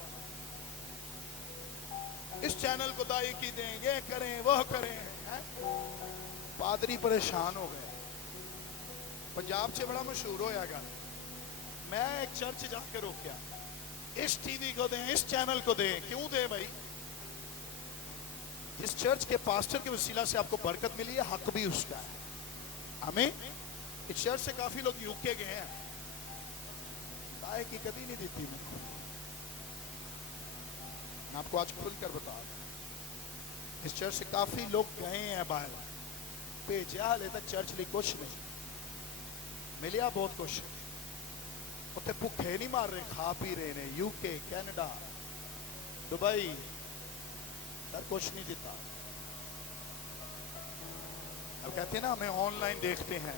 इस चैनल को दाई की दें, ये करें वह करें, है? पादरी परेशान हो गए। पंजाब से बड़ा मशहूर होयागा। मैं एक चर्च जाकर रोकिया, इस टीवी को दें, इस चैनल को दें। क्यों दे भाई? जिस चर्च के पास्टर के वसीला से आपको बरकत मिली है, हक भी उसका है। हमें इस चर्च से काफी लोग यूके गए हैं, दाए की कभी नहीं देती मैंने। मैं आपको आज खुलकर बता दूं, इस चर्च से काफी लोग गए हैं बाहर, भेजा हाले तक चर्च लिए कुछ नहीं मिलिया। बहुत कुछ उत्थे भुखे नहीं मार रहे, खा पी रहे ने। यूके, कैनेडा, दुबई, सर कुछ नहीं देता। अब कहते हैं ना हमें ऑनलाइन देखते हैं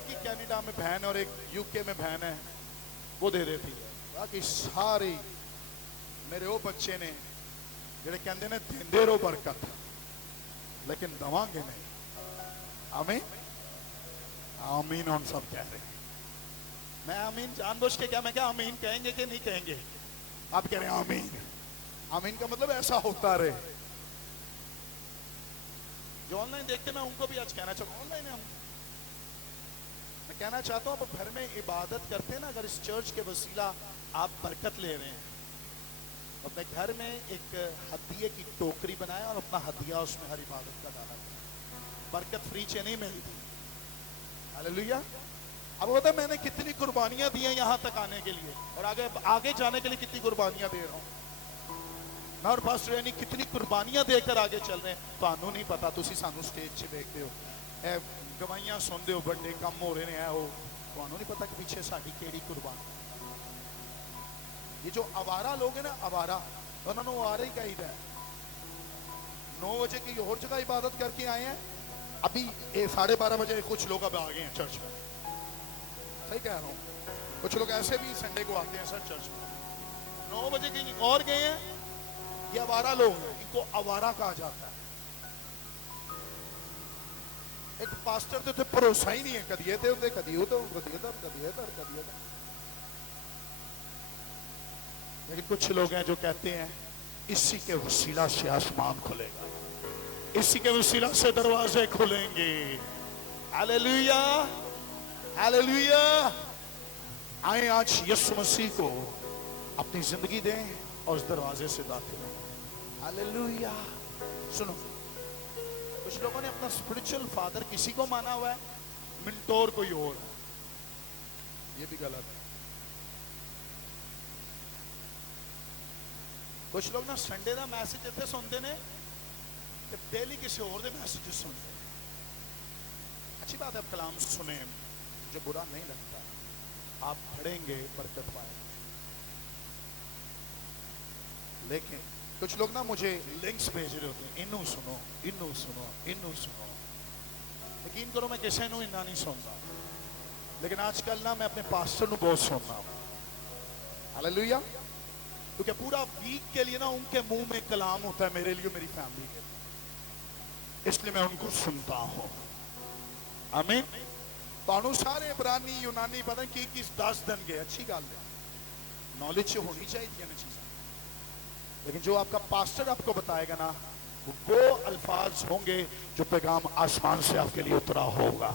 कि कैनेडा में बहन और एक यूके में बहन है, वो दे देती है। बाकी सारी मेरे वो बच्चे ने जेडे कहते ने देंदे रहो बरकत, लेकिन दवांगे नहीं। हमें आमीन हम सब कह रहे हैं। मैं आमीन जानबूझ के क्या, मैं क्या आमीन कहेंगे कि नहीं कहेंगे? आप कह रहे हैं आमीन। आमीन का मतलब ऐसा होता रहे। जो ऑनलाइन देखते मैं उनको भी आज कहना चाहूँ, ऑनलाइन है हम, मैं कहना चाहता हूँ आप घर में इबादत करते हैं ना, अगर इस चर्च के वसीला आप बरकत ले रहे हैं, अपने घर में एक हदिये की टोकरी बनाए और अपना हदिया उसमें हर इबादत का डाला करें। बरकत फ्री से नहीं मिलती। हालेलुया। अब बता मैंने कितनी कुर्बानियां दी हैं यहाँ तक आने के लिए, और आगे आगे जाने के लिए कितनी कुर्बानियां दे रहा हूँ मैं और पास्टर यानी कितनी कुर्बानियां देकर आगे चल रहे हैं। तो नहीं पता, तुसी सानू स्टेज से देखते हो, गवाइयां सुनते हो, बड़े काम हो रहे हैं, वो तो नहीं पता कि पीछे साड़ी केड़ी कुर्बानी। ये जो आवारा लोग हैं ना, आवारा, उन्होंने आवारा ही कही है। 9 बजे की और जगह इबादत करके आए हैं, अभी 12:30 बजे कुछ लोग अब आ गए हैं चर्च में। सही कह रहा हूँ। कुछ लोग ऐसे भी संडे को आते हैं सर चर्च में। 9 बजे कहीं और गए हैं। ये आवारा लोग हैं, इनको आवारा कहा जाता है। एक पास्टर तो थे भरोसा ही नहीं है, कदिए थे उनके, कदिए तो कदिए तो कदिए तो कदिए तो। लेकिन कुछ लोग हैं जो कहते हैं इसी के वसीला से आसमान खुलेगा, इसी के वसीला से दरवाजे खुलेंगे। Hallelujah, hallelujah. आए आज यीशु मसीह को अपनी जिंदगी दें और उस दरवाजे से दाखिल हों। हालेलुया। सुनो, कुछ लोगों ने अपना स्पिरिचुअल फादर किसी को माना हुआ है, मिंटोर कोई और है। ये भी गलत है। कुछ लोग ना संडे का मैसेज इतने सुनते ने, डेली किसी और दे मैसेज सुनते हैं। अच्छी बात है, आप कलाम सुने, जो बुरा नहीं लगता। आप पढ़ेंगे बरकत पाएंगे। लेकिन कुछ लोग ना मुझे लिंक्स भेज रहे होते हैं, इनू सुनो, इनू सुनो, इनू सुनो। यकीन करो मैं किसी को इन्ना नहीं सुनता, लेकिन आजकल ना मैं अपने पास्टर को बहुत सुनना हूं। हालेलुया। क्योंकि पूरा वीक के लिए ना उनके मुंह में कलाम होता है, मेरे लिए, मेरी फैमिली के लिए, इसलिए मैं उनको सुनता हूं। आमीन। तानू सारे इब्रानी यूनानी पता नहीं किस 10 दिन गए, अच्छी गल है, नॉलेज होनी चाहिए ना चीजें। लेकिन जो आपका पास्टर आपको बताएगा ना, वो अल्फाज होंगे जो पैगाम आसमान से आपके लिए उतरा होगा।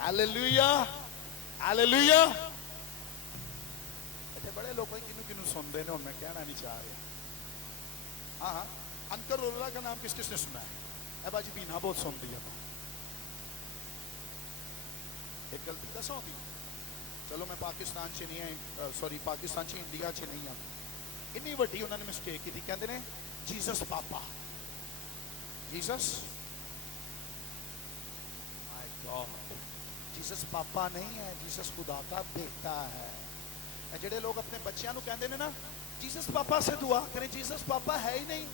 Hallelujah, hallelujah. इतने बड़े लोग किन्नू किन्नू सुनते हैं, मैं कहना नहीं चाह रहा। हाँ हाँ, अंकर रोला का नाम किस किसने सुना है? बाजी बीना बहुत सुन दिया। एक गलती दसो दी, चलो मैं पाकिस्तान से नहीं आई, सॉरी पाकिस्तान से इंडिया से नहीं आई, इन्नी वड्डी उन्होंने मिस्टेक की थी, कहते ने जीसस पापा, जीसस माय गॉड, जीसस पापा नहीं है, जीसस खुदा का बेटा है। जेडे लोग अपने बच्चों को कहते हैं ना जीसस पापा से दुआ करें, जीसस पापा है ही नहीं,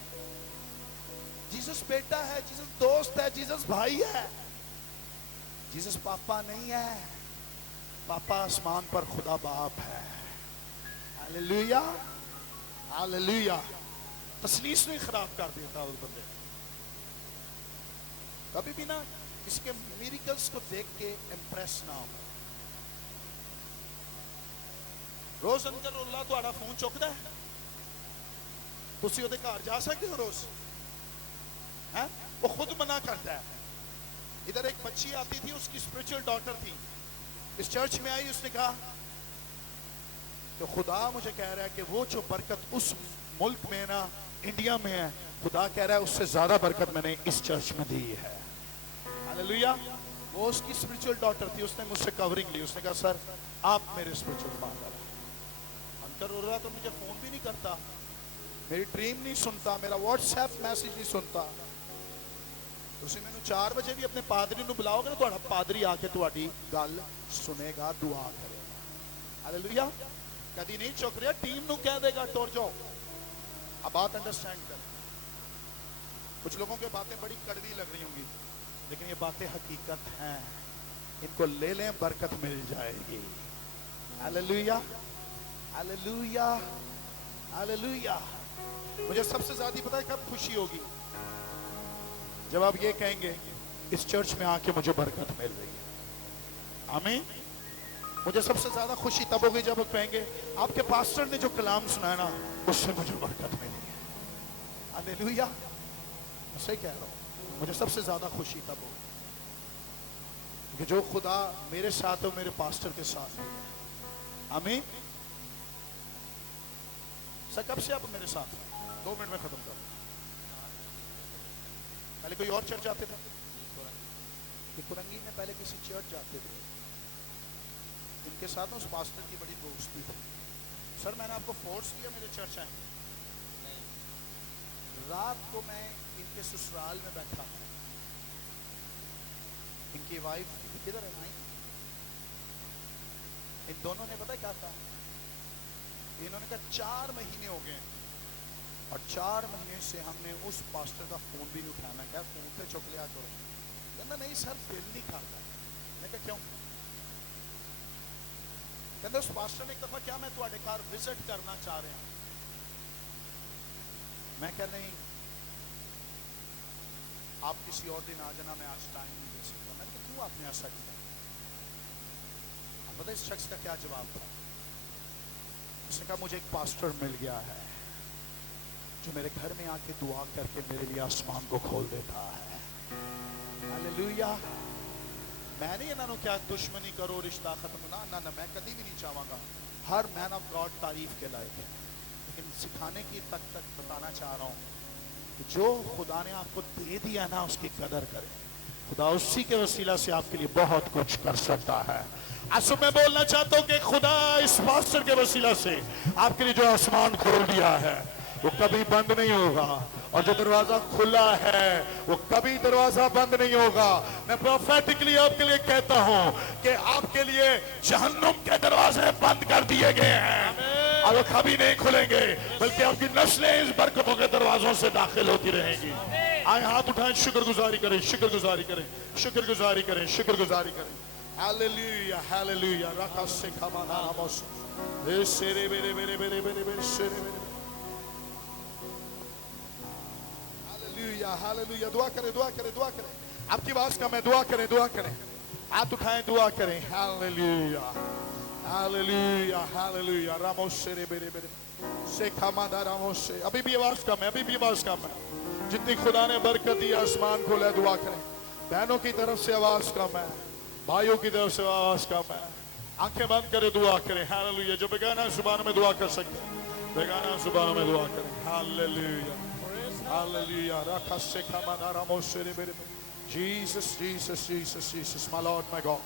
जीसस बेटा है, जीसस दोस्त है, जीसस भाई है, जीसस पापा नहीं है। पापा आसमान पर खुदा बाप है। Hallelujah, hallelujah. तसलीस नहीं खराब कर देता उस बंदे। कभी भी ना इसके मिरेकल्स को देख के इंप्रेस ना हो। रोज अंकल उल्ला तुम्हारा फोन चुकता है, तुसी उहदे घर जा सकते हो रोज है? वो खुद मना करता है। इधर एक बच्ची आती थी, उसकी स्पिरिचुअल डॉटर थी, इस चर्च में आई, उसने कहा तो खुदा मुझे कह रहा है कि वो जो बरकत उस मुल्क में ना इंडिया में है, खुदा कह रहा है उससे ज्यादा बरकत मैंने इस चर्च में दी है। हालेलुया। वो उसकी स्पिरिचुअल डॉटर थी, उसने मुझसे कवरिंग ली, उसने कहा सर आप मेरे स्पिरिचुअल फादर हैं। अंतर हो रहा तो मुझे फोन भी नहीं करता, मेरी ड्रीम नहीं सुनता, मेरा व्हाट्सएप मैसेज नहीं सुनता। ਤੁਸੀਂ ਮੈਨੂੰ 4 ਵਜੇ ਵੀ ਆਪਣੇ ਪਾਦਰੀ ਨੂੰ ਬੁਲਾਓਗੇ ਨਾ, ਤੁਹਾਡਾ ਪਾਦਰੀ ਆ ਕੇ ਤੁਹਾਡੀ ਗੱਲ ਸੁਨੇਗਾ, ਦੁਆ ਕਰੇਗਾ। हालेलुया। कभी नहीं चुक रहा, टीम नु कह देगा टोर जाओ। अब बात अंडरस्टैंड कर। कुछ लोगों की बातें बड़ी कड़वी लग रही होंगी, लेकिन ये बातें हकीकत हैं, इनको ले लें, बरकत मिल जाएगी। Hallelujah, hallelujah, hallelujah. मुझे सबसे ज्यादा पता है कब खुशी होगी, जब आप ये कहेंगे इस चर्च में आके मुझे बरकत मिल रही है। आमीन। मुझे सबसे ज्यादा खुशी तब होगी जब आप कहेंगे आपके पास्टर ने जो कलाम सुनाया ना उससे मुझे बरकत मिली है। हालेलुया। मैं सही कह रहा हूं, मुझे सबसे ज्यादा खुशी तब होगी कि जो खुदा मेरे साथ हो, मेरे पास्टर के साथ है। आमीन। सर कब से आप मेरे साथ? 2 मिनट में खत्म कर। पहले कोई और चर्च जाते थे, कुरंगी में पहले किसी चर्च जाते थे, इनके साथ उस पास्टर की बड़ी दोस्ती थी। सर मैंने आपको फोर्स किया मेरे चर्च आए? रात को मैं इनके ससुराल में बैठा, इनकी वाइफ किधर है आई, इन दोनों ने पता क्या कहा, इन्होंने कहा 4 महीने हो गए और 4 महीने से हमने उस पास्टर का फोन भी नहीं उठाया। मैं क्या फोन पे चुक लिया करो? कहना नहीं सर दिल नहीं खाता। मैं क्या क्यों? कहते उस पास्टर ने एक दफा क्या मैं तुम्हारे घर विजिट करना चाह रहे हैं। मैं क्या नहीं, आप किसी और दिन आ जाना, मैं आज टाइम नहीं दे सकता। मैंने कहा क्यों आपने ऐसा किया? आप पता इस शख्स का क्या जवाब था? उसने कहा मुझे एक पास्टर मिल गया है जो मेरे घर में आके दुआ करके मेरे लिए आसमान को खोल देता है। हालेलुया। मैं नहीं इन्होंने क्या दुश्मनी करो, रिश्ता खत्म ना ना ना, मैं कभी भी नहीं चाहूँगा। हर मैन ऑफ गॉड तारीफ के लायक है, लेकिन सिखाने की तक बताना चाह रहा हूँ कि जो खुदा ने आपको दे दिया ना उसकी कदर करें। खुदा उसी के वसीला से आपके लिए बहुत कुछ कर सकता है। आज मैं बोलना चाहता हूँ कि खुदा इस पास्टर के वसीला से आपके लिए जो आसमान खोल दिया है वो कभी बंद नहीं होगा, और जो दरवाजा खुला है वो कभी दरवाजा बंद नहीं होगा। मैं प्रोफेटिकली आपके लिए कहता हूं कि आपके लिए जहन्नुम के दरवाजे बंद कर दिए गए हैं और वो कभी नहीं खुलेंगे, बल्कि आपकी नस्लें इस बरकतों के दरवाजों से दाखिल होती रहेंगी। आए हाथ उठाएं, शुक्रगुजारी करें, शुक्रगुजारी करें, शुक्रगुजारी करें, शुक्रगुजारी करें। Hallelujah, hallelujah. रखा से खमाना रामोस ए सेरे बेरे बेरे बेरे बेरे बेरे सेरे बेरे। हालेलुया। दुआ करें, दुआ करें, दुआ करें। आपकी आवाज कम है, दुआ करें, दुआ करें। हाथ उठाएं, दुआ करें। Hallelujah, hallelujah, hallelujah. रामोस सेरे बेरे बेरे से खमाना रामोस से। अभी भी आवाज कम है, अभी भी आवाज कम है। जितनी खुदा ने बरकत दी, आसमान खोला, दुआ करें। बहनों की तरफ से आवाज कम है, भाइयों की तरफ से आवाज कम है। आंखें बंद करें, दुआ करें। हालेलुया। जो बेगाना जुबान में दुआ कर सकते हैं, बेगाना जुबान में दुआ करें। Hallelujah, hallelujah. रखा से खमाना रामोस से। Jesus, Jesus, Jesus, Jesus, my Lord, my God.